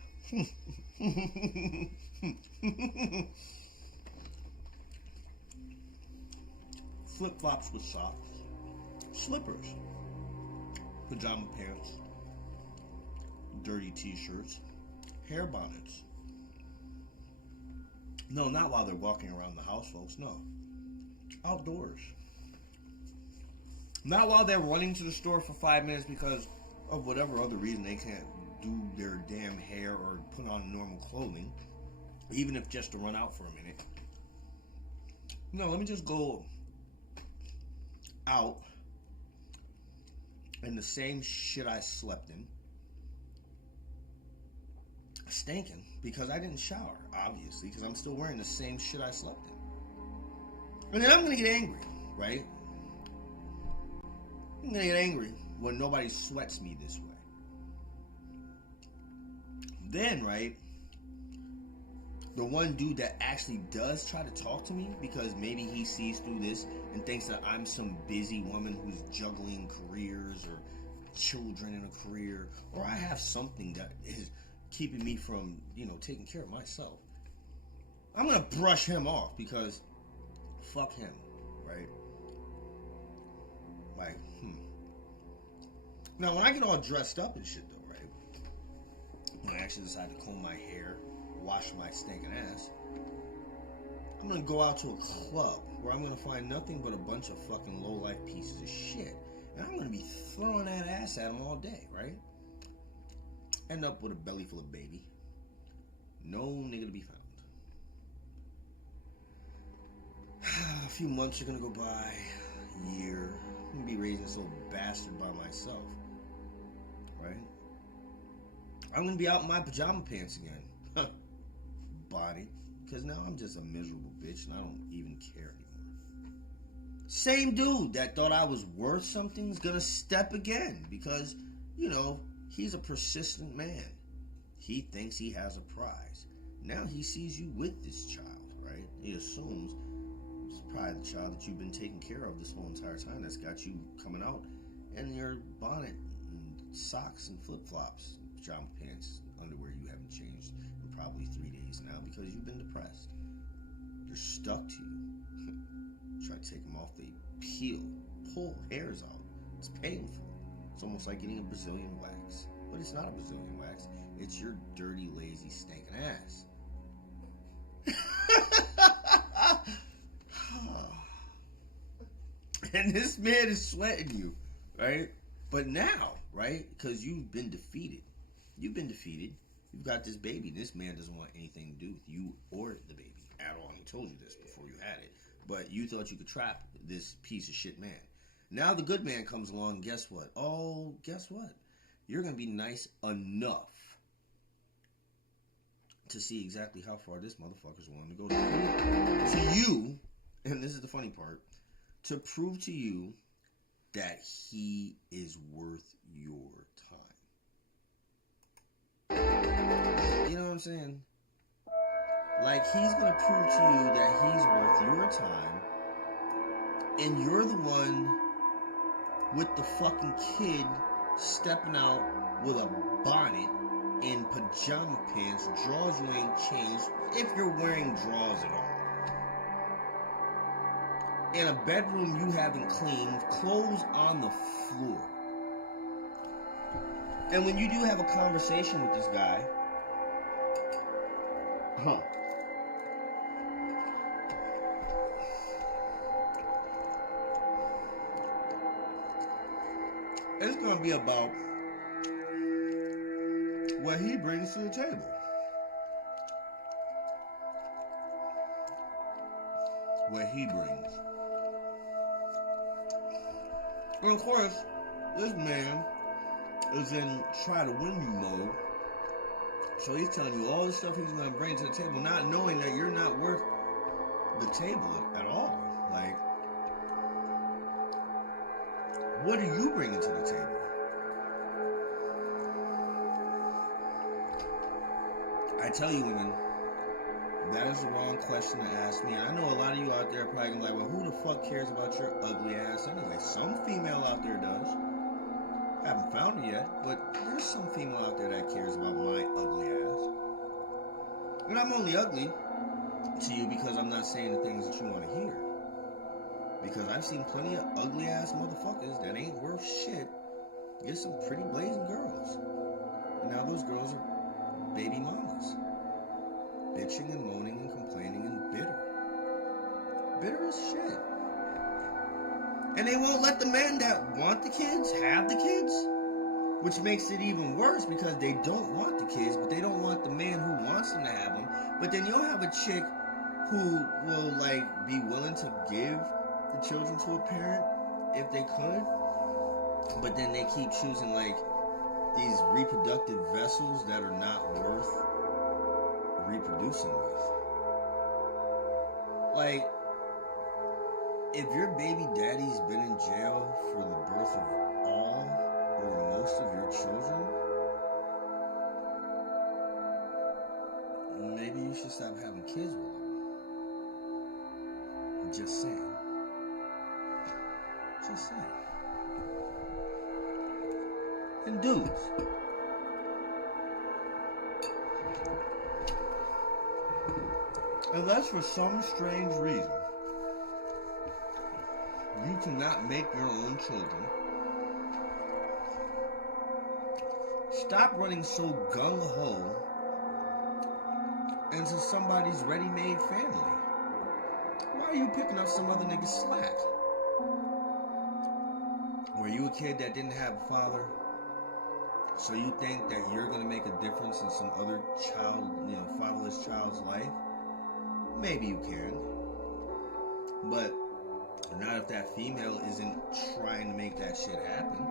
Flip-flops with socks, slippers, pajama pants, dirty t-shirts, hair bonnets. No, not while they're walking around the house, folks. No. Outdoors. Not while they're running to the store for 5 minutes because of whatever other reason they can't do their damn hair or put on normal clothing, even if just to run out for a minute. No, let me just go out in the same shit I slept in, stinking because I didn't shower, obviously, because I'm still wearing the same shit I slept in. And then I'm gonna get angry, right? I'm gonna get angry when nobody sweats me this way. Then, right, the one dude that actually does try to talk to me because maybe he sees through this and thinks that I'm some busy woman who's juggling careers or children in a career, or I have something that is keeping me from, taking care of myself. I'm gonna brush him off because fuck him, right? Like, Now, when I get all dressed up and shit, though, right? When I actually decide to comb my hair, wash my stinking ass, I'm gonna go out to a club where I'm gonna find nothing but a bunch of fucking low-life pieces of shit. And I'm gonna be throwing that ass at them all day, right? End up with a belly full of baby. No nigga to be found. A few months are gonna go by, a year. I'm gonna be raising this little bastard by myself, right? I'm gonna be out in my pajama pants again. Body. Because now I'm just a miserable bitch and I don't even care anymore. Same dude that thought I was worth something is gonna step again because, he's a persistent man. He thinks he has a prize. Now he sees you with this child, right? He assumes it's probably the child that you've been taking care of this whole entire time that's got you coming out in your bonnet and socks and flip-flops, pajama pants, underwear you haven't changed in probably 3 days now because you've been depressed. They're stuck to you. Try to take them off, they pull hairs out. It's painful. It's almost like getting a Brazilian wax. But it's not a Brazilian wax. It's your dirty, lazy, stinking ass. And this man is sweating you, right? But now, right? Because you've been defeated. You've been defeated. You've got this baby. This man doesn't want anything to do with you or the baby at all. He told you this before you had it. But you thought you could trap this piece of shit man. Now the good man comes along, and guess what? Oh, guess what? You're going to be nice enough to see exactly how far this motherfucker's willing to go to you, and this is the funny part, to prove to you that he is worth your time. You know what I'm saying? Like, he's going to prove to you that he's worth your time, and you're the one with the fucking kid stepping out with a bonnet and pajama pants, drawers you ain't changed, if you're wearing drawers at all. In a bedroom you haven't cleaned, clothes on the floor. And when you do have a conversation with this guy, it's going to be about what he brings to the table. What he brings. And of course, this man is in try to win you mode. So he's telling you all the stuff he's going to bring to the table, not knowing that you're not worth the table at all. Like, what are you bringing to the table? I tell you, women, that is the wrong question to ask me. And I know a lot of you out there are probably like, well, who the fuck cares about your ugly ass anyway? Some female out there does. Haven't found it yet, but there's some female out there that cares about my ugly ass. And I'm only ugly to you because I'm not saying the things that you want to hear. Because I've seen plenty of ugly ass motherfuckers that ain't worth shit get some pretty blazing girls. And now those girls are baby mamas. Bitching and moaning and complaining and bitter. Bitter as shit. And they won't let the men that want the kids have the kids. Which makes it even worse because they don't want the kids, but they don't want the man who wants them to have them. But then you'll have a chick who will, like, be willing to give the children to a parent if they could. But then they keep choosing, like, these reproductive vessels that are not worth reproducing with. Like, if your baby daddy's been in jail for the birth of all or most of your children, maybe you should stop having kids with him. I'm just saying. Just saying. And dudes, unless for some strange reason you cannot make your own children, stop running so gung-ho into somebody's ready-made family. Why are you picking up some other nigga's slack? Were you a kid that didn't have a father? So you think that you're going to make a difference in some other child, fatherless child's life? Maybe you can. But not if that female isn't trying to make that shit happen.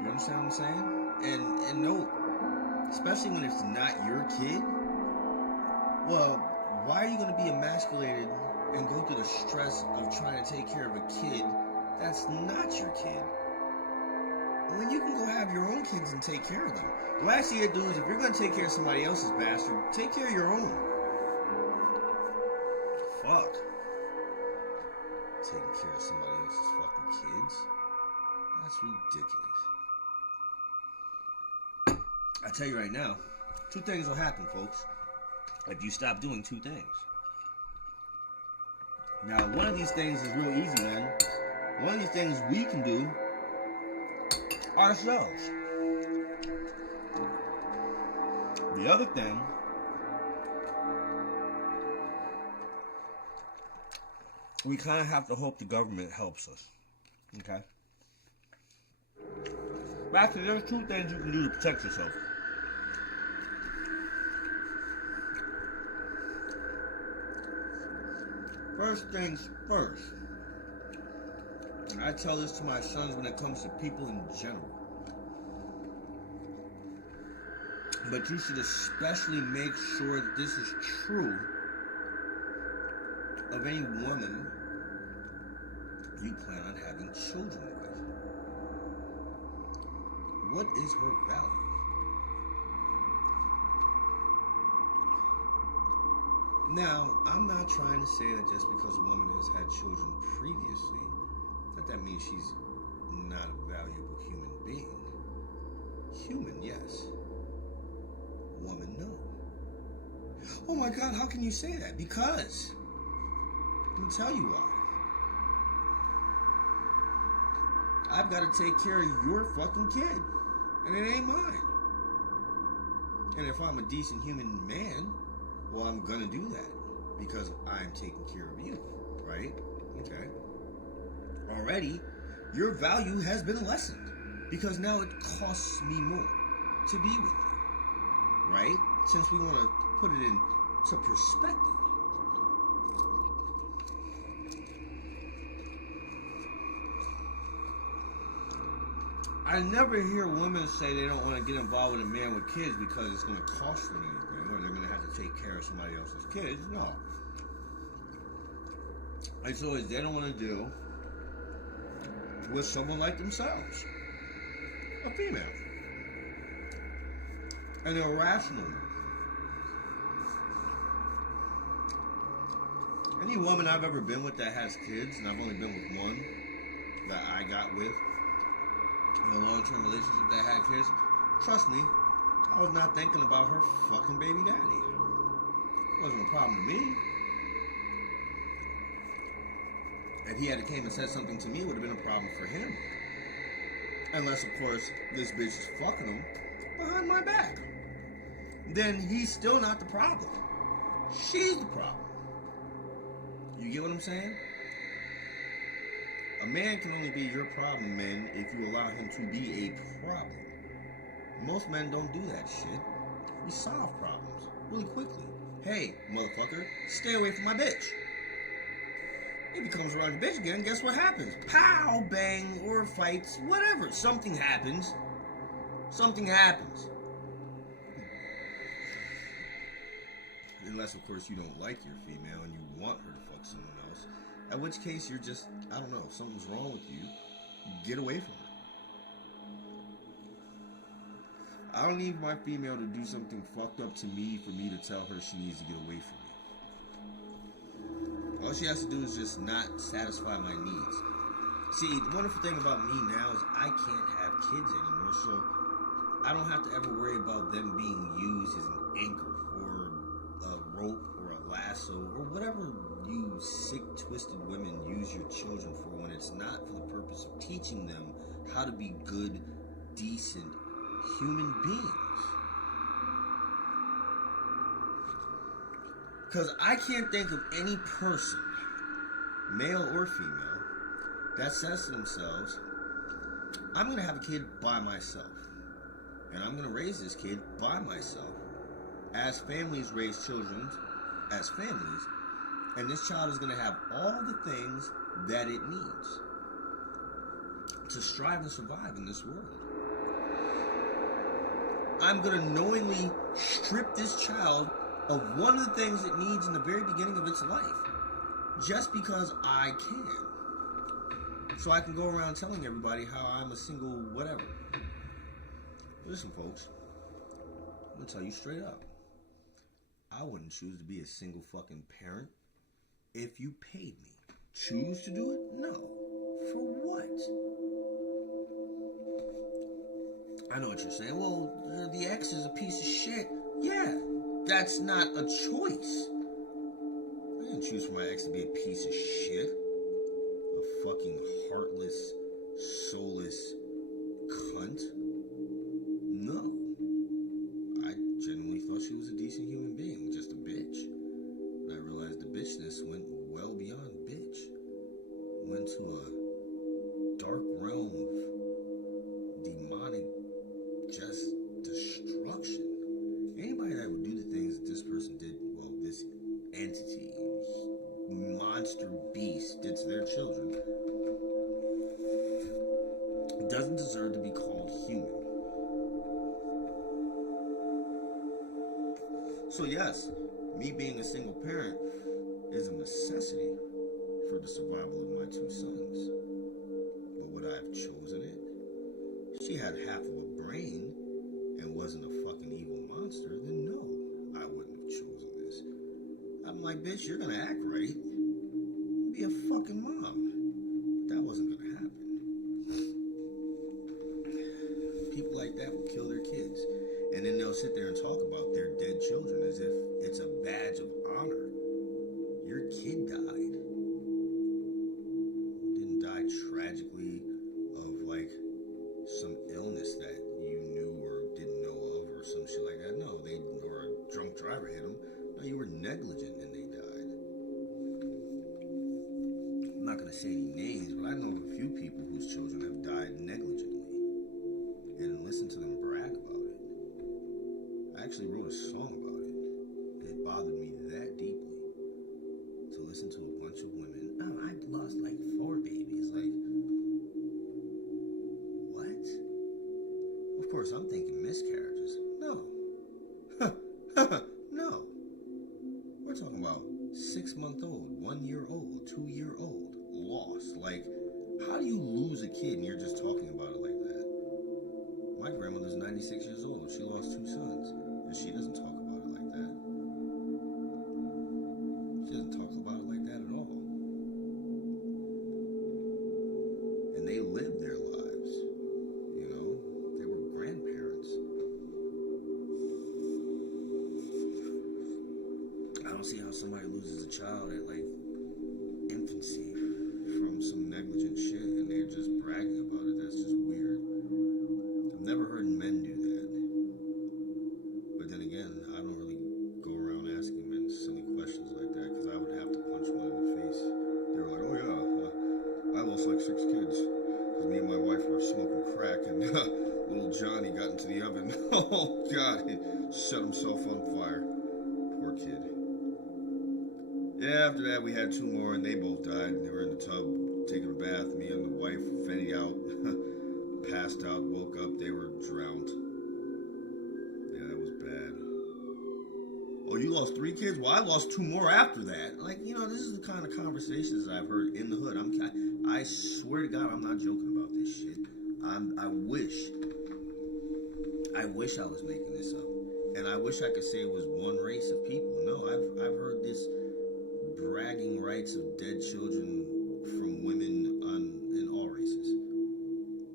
You understand what I'm saying? And no, especially when it's not your kid. Well, why are you going to be emasculated and go through the stress of trying to take care of a kid that's not your kid, when you can go have your own kids and take care of them? The last thing you do is, if you're going to take care of somebody else's bastard, take care of your own. Fuck. Taking care of somebody else's fucking kids? That's ridiculous. I tell you right now, two things will happen, folks, if you stop doing two things. Now, one of these things is real easy, man. One of these things we can do ourselves. The other thing, we kind of have to hope the government helps us. Okay? But actually, there's two things you can do to protect yourself. First things first. And I tell this to my sons when it comes to people in general. But you should especially make sure that this is true of any woman you plan on having children with. What is her value? Now, I'm not trying to say that just because a woman has had children previously, that means she's not a valuable human being. Human, yes. Woman, no. Oh my God, how can you say that? Because, let me tell you why. I've got to take care of your fucking kid, and it ain't mine. And if I'm a decent human man, well, I'm gonna do that because I'm taking care of you, right? Okay. Already, your value has been lessened because now it costs me more to be with you, right? Since we want to put it into perspective. I never hear women say they don't want to get involved with a man with kids because it's going to cost them anything or they're going to have to take care of somebody else's kids. No. It's always they don't want to deal with someone like themselves. A female. An irrational one. Any woman I've ever been with that has kids, and I've only been with one that I got with in a long-term relationship that had kids, trust me, I was not thinking about her fucking baby daddy. It wasn't a problem to me. If he had came and said something to me, it would have been a problem for him. Unless, of course, this bitch is fucking him behind my back. Then he's still not the problem. She's the problem. You get what I'm saying? A man can only be your problem, man, if you allow him to be a problem. Most men don't do that shit. We solve problems really quickly. Hey, motherfucker, stay away from my bitch. If he comes around your bitch again, guess what happens? Pow, bang, or fights, whatever. Something happens. Something happens. Unless, of course, you don't like your female and you want her to fuck someone else. At which case, you're just, I don't know, something's wrong with you. Get away from her. I don't need my female to do something fucked up to me for me to tell her she needs to get away from me. All she has to do is just not satisfy my needs. See, the wonderful thing about me now is I can't have kids anymore, so I don't have to ever worry about them being used as an anchor or a rope or a lasso or whatever you sick, twisted women use your children for when it's not for the purpose of teaching them how to be good, decent human beings. Because I can't think of any person, male or female, that says to themselves, I'm going to have a kid by myself. And I'm going to raise this kid by myself. As families raise children, as families, and this child is going to have all the things that it needs to strive and survive in this world. I'm going to knowingly strip this child of one of the things it needs in the very beginning of its life, just because I can. So I can go around telling everybody how I'm a single whatever. Listen, folks, I'm going to tell you straight up. I wouldn't choose to be a single fucking parent if you paid me. Choose to do it? No. For what? I know what you're saying. Well, the ex is a piece of shit. Yeah, that's not a choice. I didn't choose for my ex to be a piece of shit. A fucking heartless, soulless cunt. No. I genuinely thought she was a decent human being, just a bitch. But I realized the bitchness went well beyond bitch. Went to a dark realm of demonic just destruction. Anybody that would do the things that this person did, well, this entity, monster beast did to their children, doesn't deserve to be called human. So yes, me being a single parent is a necessity for the survival of my two sons. But would I have chosen it? If she had half of a brain and wasn't a fucking evil monster, then no, I wouldn't have chosen this. I'm like, bitch, you're gonna act right. Be a fucking mom. But that wasn't gonna happen. People like that will kill their kids. And then they'll sit there and talk about their dead children as if it's a badge of honor. Your kid died. Didn't die tragically of like some illness that you knew or didn't know of or some shit like that. No, or a drunk driver hit them. No, you were negligent and they died. I'm not gonna say any names, but I know of a few people whose children have died negligently. And listen to them brag about it. I actually wrote a song about it. It bothered me that deeply to listen to a bunch of women. Oh, I lost like 4 babies. Like, what? Of course, I'm thinking miscarriages. No. No. We're talking about 6-month-old, 1-year-old, 2-year-old lost. Like, how do you lose a kid and you're just talking about it like that? My grandmother's 96 years old. She lost 2 sons. And she doesn't talk about it like that. She doesn't talk about it like that at all. And they lived their lives. You know, they were grandparents. don't see how somebody loses a child at like infancy from some negligent shit and they're just bragging about it. That's just weird. I've never heard men do that. But then again, I don't really go around asking men silly questions like that because I would have to punch one in the face. They were like, oh yeah, I lost like 6 kids because me and my wife were smoking crack and little Johnny got into the oven. Oh God, he set himself on fire. Poor kid. Yeah, after that we had 2 more and they both died. They were in the tub taking a bath. Me and the wife faded out, passed out, woke up. They were drowned. Yeah, that was bad. Oh, you lost 3 kids? Well, I lost 2 more after that. Like, you know, this is the kind of conversations I've heard in the hood. I swear to God, I'm not joking about this shit. I wish I was making this up. And I wish I could say it was one race of people. No, I've heard this bragging rights of dead children from women in all races.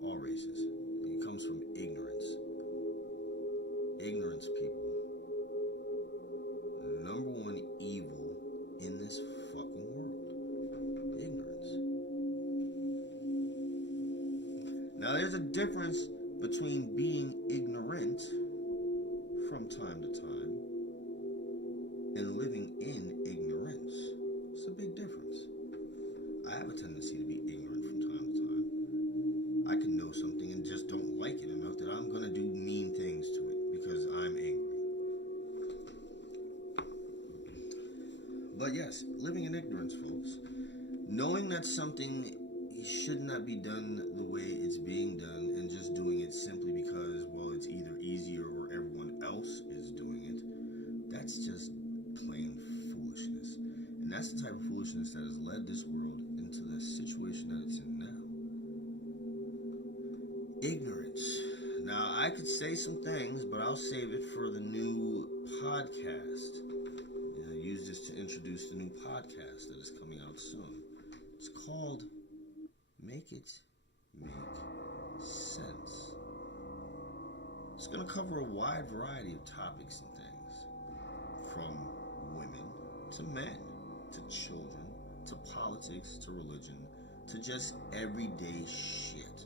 All races. It comes from ignorance. Ignorance, people. The number one evil in this fucking world. Ignorance. Now, there's a difference between being ignorant from time to time and living in ignorance. It's a big difference. I have a tendency to be ignorant from time to time. I can know something and just don't like it enough that I'm going to do mean things to it because I'm angry. But yes, living in ignorance, folks. Knowing that something should not be done the way it's being done and just doing it simply because, well, it's either easier or everyone else is doing it, that's just plain foolishness. And that's the type of foolishness that has led this world into the situation that it's in now. Ignorance. Now, I could say some things, but I'll save it for the new podcast. Use this to introduce the new podcast that is coming out soon. It's called Make It Make Sense. It's going to cover a wide variety of topics and things, from women to men to children to politics to religion to just everyday shit.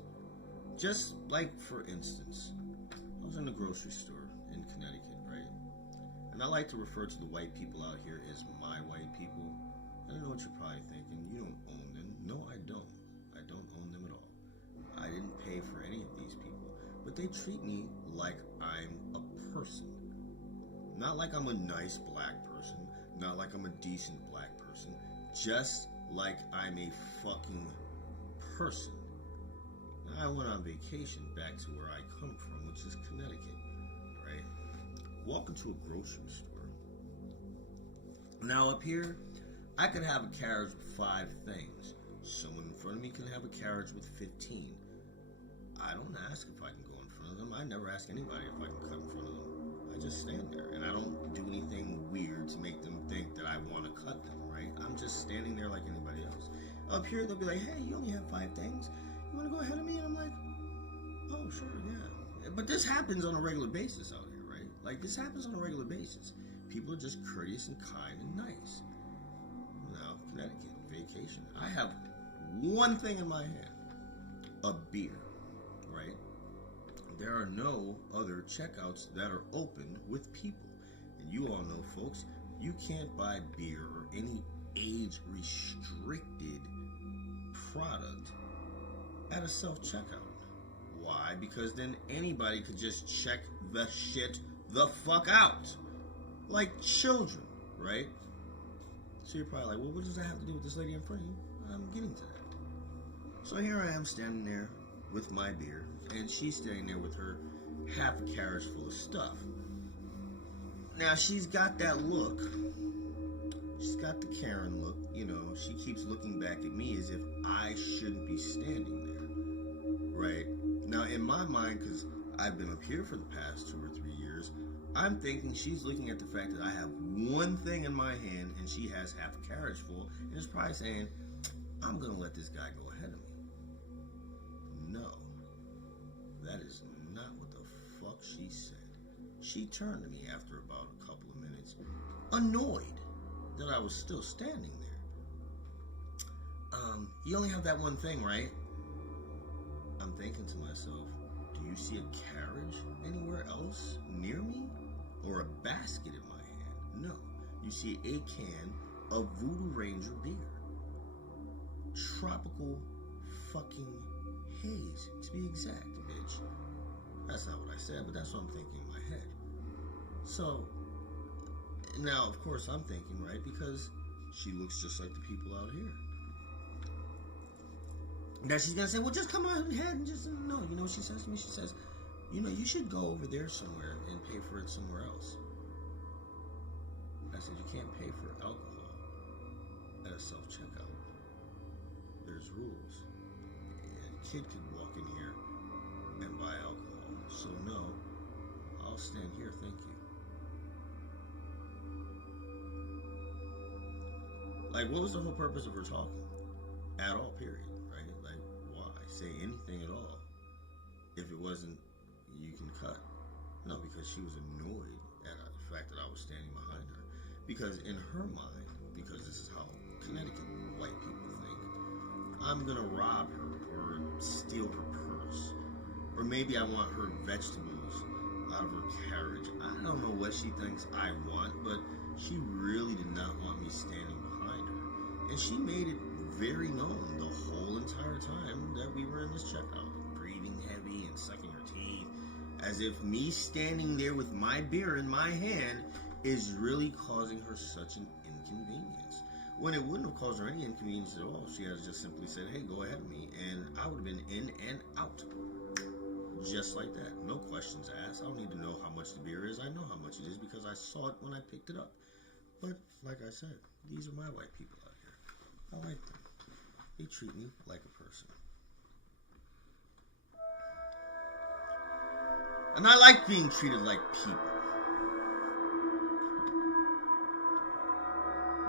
Just like, for instance, I was in the grocery store in Connecticut, right? And I like to refer to the white people out here as my white people. I don't know what you're probably thinking. You don't own them. No, I don't. I don't own them at all. I didn't pay for any of these people. But they treat me like I'm a person. Not like I'm a nice black person. Not like I'm a decent black person. Just like I'm a fucking person. I went on vacation back to where I come from, which is Connecticut, right? Walk into a grocery store. Now up here, I could have a carriage with 5 things. Someone in front of me can have a carriage with 15. I don't ask if I can go in front of them. I never ask anybody if I can cut in front of them. I just stand there, and I don't do anything weird to make them think that I want to cut them, right? I'm just standing there like anybody else. Up here, they'll be like, hey, you only have 5 things. You want to go ahead of me? And I'm like, oh, sure, yeah. But this happens on a regular basis out here, right? Like, this happens on a regular basis. People are just courteous and kind and nice. Now, Connecticut, vacation. I have one thing in my hand. A beer, right? There are no other checkouts that are open with people. And you all know, folks, you can't buy beer or any age-restricted product at a self-checkout. Why? Because then anybody could just check the shit the fuck out. Like children, right? So you're probably like, well, what does that have to do with this lady in front of you? I'm getting to that. So here I am standing there with my beer, and she's standing there with her half a carriage full of stuff. Now, she's got that look. She's got the Karen look, you know. She keeps looking back at me as if I shouldn't be standing there, right? Now, in my mind, because I've been up here for the past 2 or 3 years, I'm thinking she's looking at the fact that I have one thing in my hand and she has half a carriage full, and is probably saying, I'm going to let this guy go ahead of me. No, that is not what the fuck she said. She turned to me after about a couple of minutes, annoyed. that I was still standing there. You only have that one thing, right? I'm thinking to myself, do you see a carriage anywhere else near me? Or a basket in my hand? No. You see a can of Voodoo Ranger beer. Tropical fucking haze, to be exact, bitch. That's not what I said, but that's what I'm thinking in my head. So, now, of course, I'm thinking, right, because she looks just like the people out here. Now she's gonna say, well, just come out ahead and just, no, you know what she says to me? She says, you know, you should go over there somewhere and pay for it somewhere else. I said, you can't pay for alcohol at a self-checkout. There's rules. A kid could walk in here and buy alcohol. So no, I'll stand here, thank you. Like, what was the whole purpose of her talking? At all, period, right? Like, why say anything at all if it wasn't, you can cut? No, because she was annoyed at the fact that I was standing behind her. Because in her mind, because this is how Connecticut white people think, I'm gonna rob her or steal her purse. Or maybe I want her vegetables out of her carriage. I don't know what she thinks I want, but she really did not want me standing behind her. And she made it very known the whole entire time that we were in this checkout. Breathing heavy and sucking her teeth. As if me standing there with my beer in my hand is really causing her such an inconvenience. When it wouldn't have caused her any inconvenience at all. She has just simply said, hey, go ahead of me. And I would have been in and out. Just like that. No questions asked. I don't need to know how much the beer is. I know how much it is because I saw it when I picked it up. But, like I said, these are my white people out here. I like them. They treat me like a person. And I like being treated like people.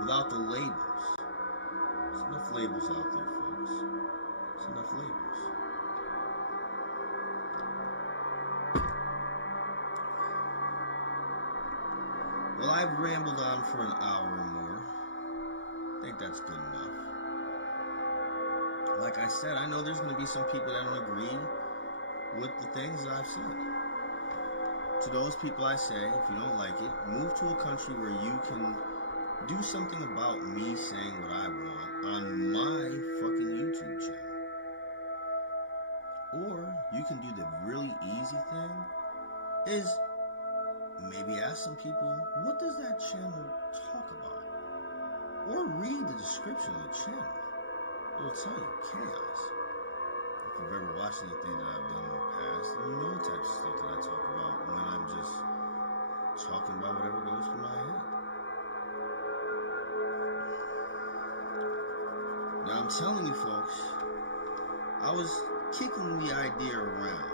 Without the labels. There's enough labels out there, folks. There's enough labels. Well, I've rambled on for an hour or more. I think that's good enough. Like I said, I know there's going to be some people that don't agree with the things that I've said. To those people I say, if you don't like it, move to a country where you can do something about me saying what I want on my fucking YouTube channel. Or you can do the really easy thing, is maybe ask some people, what does that channel talk about? Or read the description of the channel. It'll tell you, ChAoS. If you've ever watched anything that I've done in the past, then you know the type of stuff that I talk about when I'm just talking about whatever goes through my head. Now I'm telling you folks, I was kicking the idea around.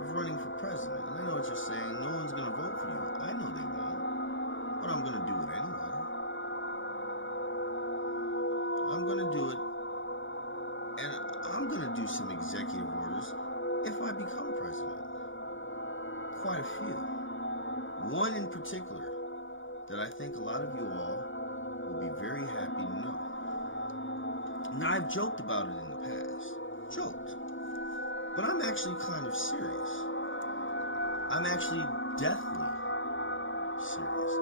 Of running for president. And I know what you're saying, no one's gonna vote for you. I know they won't. But I'm gonna do it anyway. I'm gonna do it. And I'm gonna do some executive orders if I become president. Quite a few. One in particular that I think a lot of you all will be very happy to know. Now, I've joked about it in the past. Joked. But I'm actually kind of serious. I'm actually deathly serious.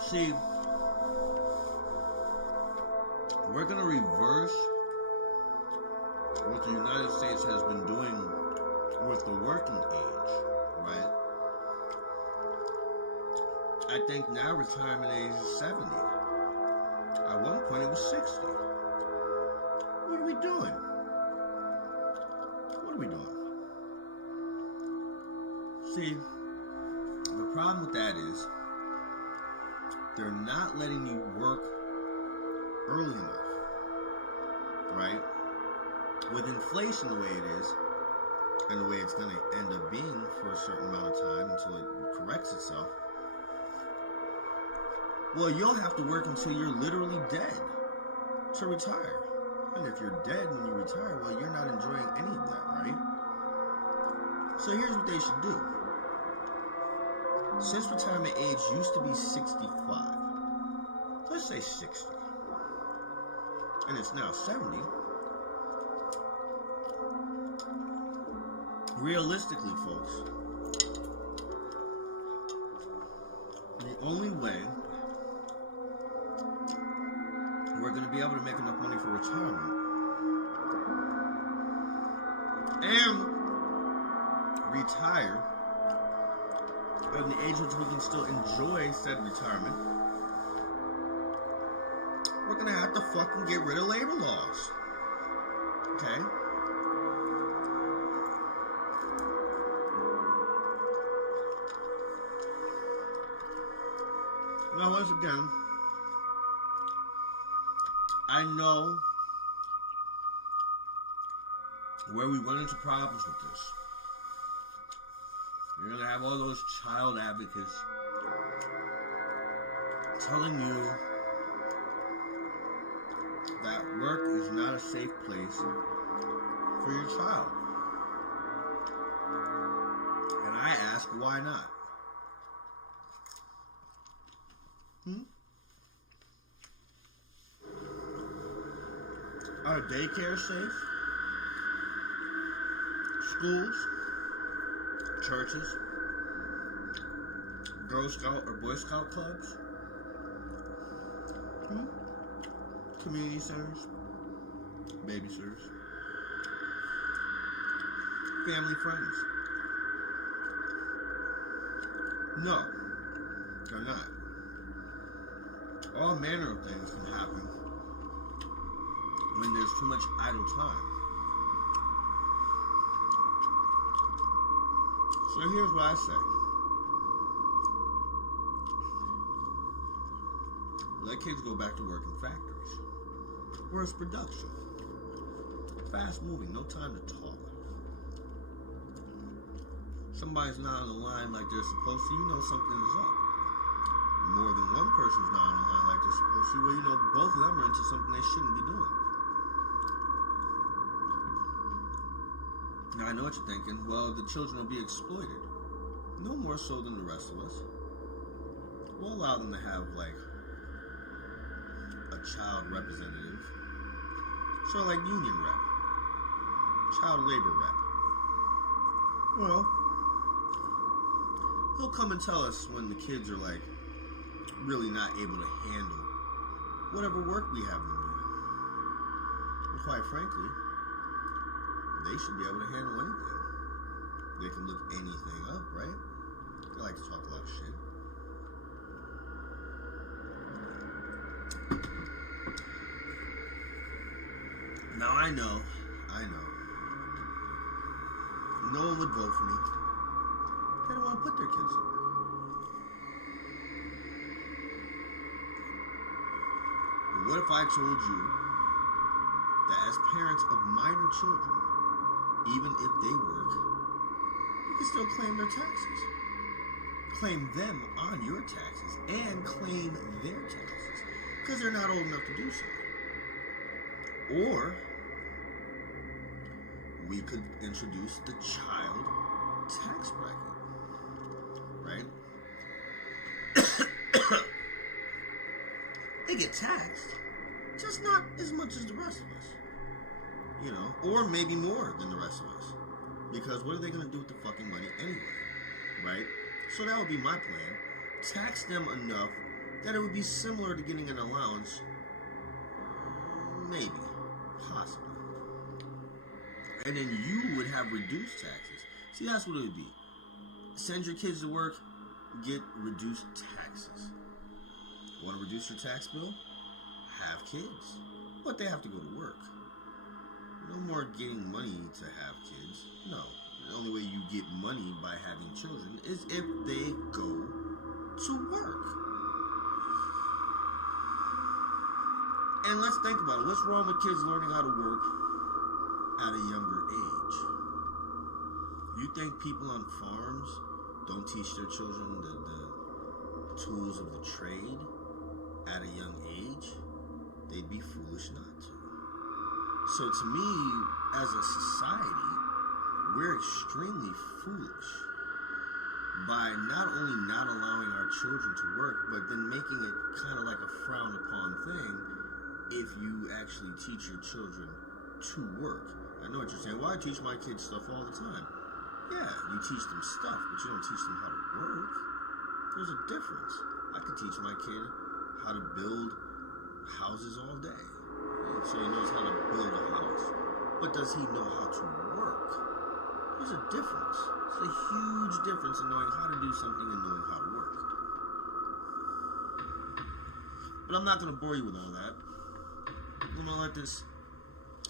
See, we're going to reverse what the United States has been doing with the working age, right? I think now retirement age is 70. At one point it was 60. What are we doing? See, the problem with that is they're not letting you work early enough, right? With inflation the way it is, and the way it's going to end up being for a certain amount of time until it corrects itself, Well, you'll have to work until you're literally dead to retire. And if you're dead when you retire, well, you're not enjoying any of that, right? So here's what they should do. Since retirement age used to be 65, let's say 60, and it's now 70, realistically, folks, the only way we're going to be able to make enough money for retirement and retire at the age which we can still enjoy said retirement, we're going to have to fucking get rid of labor laws. Okay? Now, once again, I know where we run into problems with this. You're going to have all those child advocates telling you that work is not a safe place for your child. And I ask, why not? Are daycare safe? Schools? Churches? Girl Scout or Boy Scout clubs? Community centers? Babysitters? Family friends? No, they're not. All manner of things can happen when there's too much idle time. So here's what I say. Let kids go back to work in factories. Where it's production. Fast moving, no time to talk. Somebody's not on the line like they're supposed to, you know something is up. More than one person's not on the line like they're supposed to, well, you know both of them are into something they shouldn't be doing. Now I know what you're thinking, well, the children will be exploited. No more so than the rest of us. We'll allow them to have, like, a child representative. Sort of like union rep. Child labor rep. Well, he'll come and tell us when the kids are, like, really not able to handle whatever work we have them doing. And quite frankly, they should be able to handle anything. They can look anything up, right? They like to talk a lot of shit. Now I know. No one would vote for me. They don't want to put their kids to work. But what if I told you that as parents of minor children, even if they work, you can still claim their taxes. Claim them on your taxes and claim their taxes because they're not old enough to do so. Or we could introduce the child tax bracket, right? They get taxed, just not as much as the rest of us. You know, or maybe more than the rest of us. Because what are they going to do with the fucking money anyway? Right? So that would be my plan. Tax them enough that it would be similar to getting an allowance. Maybe. Possibly. And then you would have reduced taxes. See, that's what it would be. Send your kids to work, get reduced taxes. Want to reduce your tax bill? Have kids. But they have to go to work. No more getting money to have kids. No. The only way you get money by having children is if they go to work. And let's think about it. What's wrong with kids learning how to work at a younger age? You think people on farms don't teach their children the tools of the trade? at a young age, they'd be foolish not to. So to me, as a society, we're extremely foolish by not only not allowing our children to work, but then making it kind of like a frowned upon thing if you actually teach your children to work. I know what you're saying. Well, I teach my kids stuff all the time. Yeah, you teach them stuff, but you don't teach them how to work. There's a difference. I could teach my kid how to build houses all day. So he knows how to build a house. But does he know how to work? There's a difference. It's a huge difference in knowing how to do something and knowing how to work. But I'm not going to bore you with all that. I'm going to let this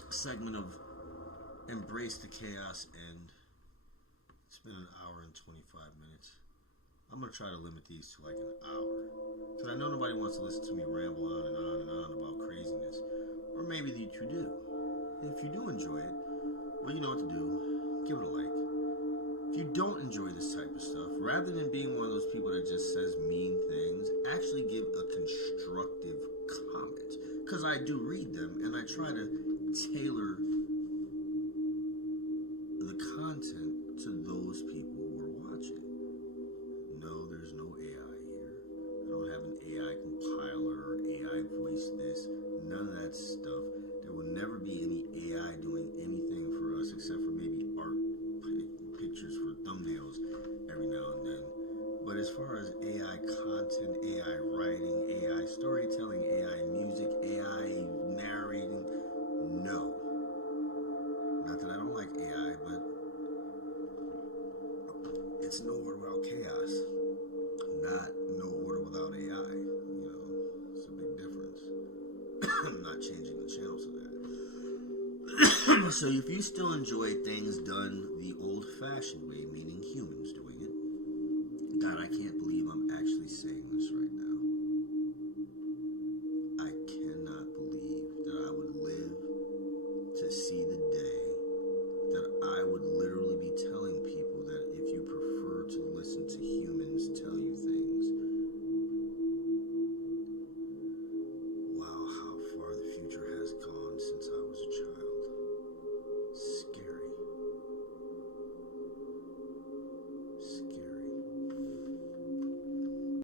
segment of Embrace the Chaos end. It's been an hour and 25 minutes. I'm going to try to limit these to like an hour. Because I know nobody wants to listen to me ramble on and on and on about craziness. Or maybe you do. And if you do enjoy it, well, you know what to do. Give it a like. If you don't enjoy this type of stuff, rather than being one of those people that just says mean things, actually give a constructive comment. Because I do read them, and I try to tailor the content to those people who are watching. No, there's no AI here. I don't have an AI compiler or AI voice this. None of that stuff. There will never be any AI doing anything for us except for maybe art pictures for thumbnails every now and then. But as far as AI content, AI writing, AI storytelling, AI music, AI narrating, no. Not that I don't like AI, but it's no order without chaos. Not no order without AI. You know, it's a big difference. I'm not changing the channel to that. So if you still enjoy things done the old-fashioned way, meaning human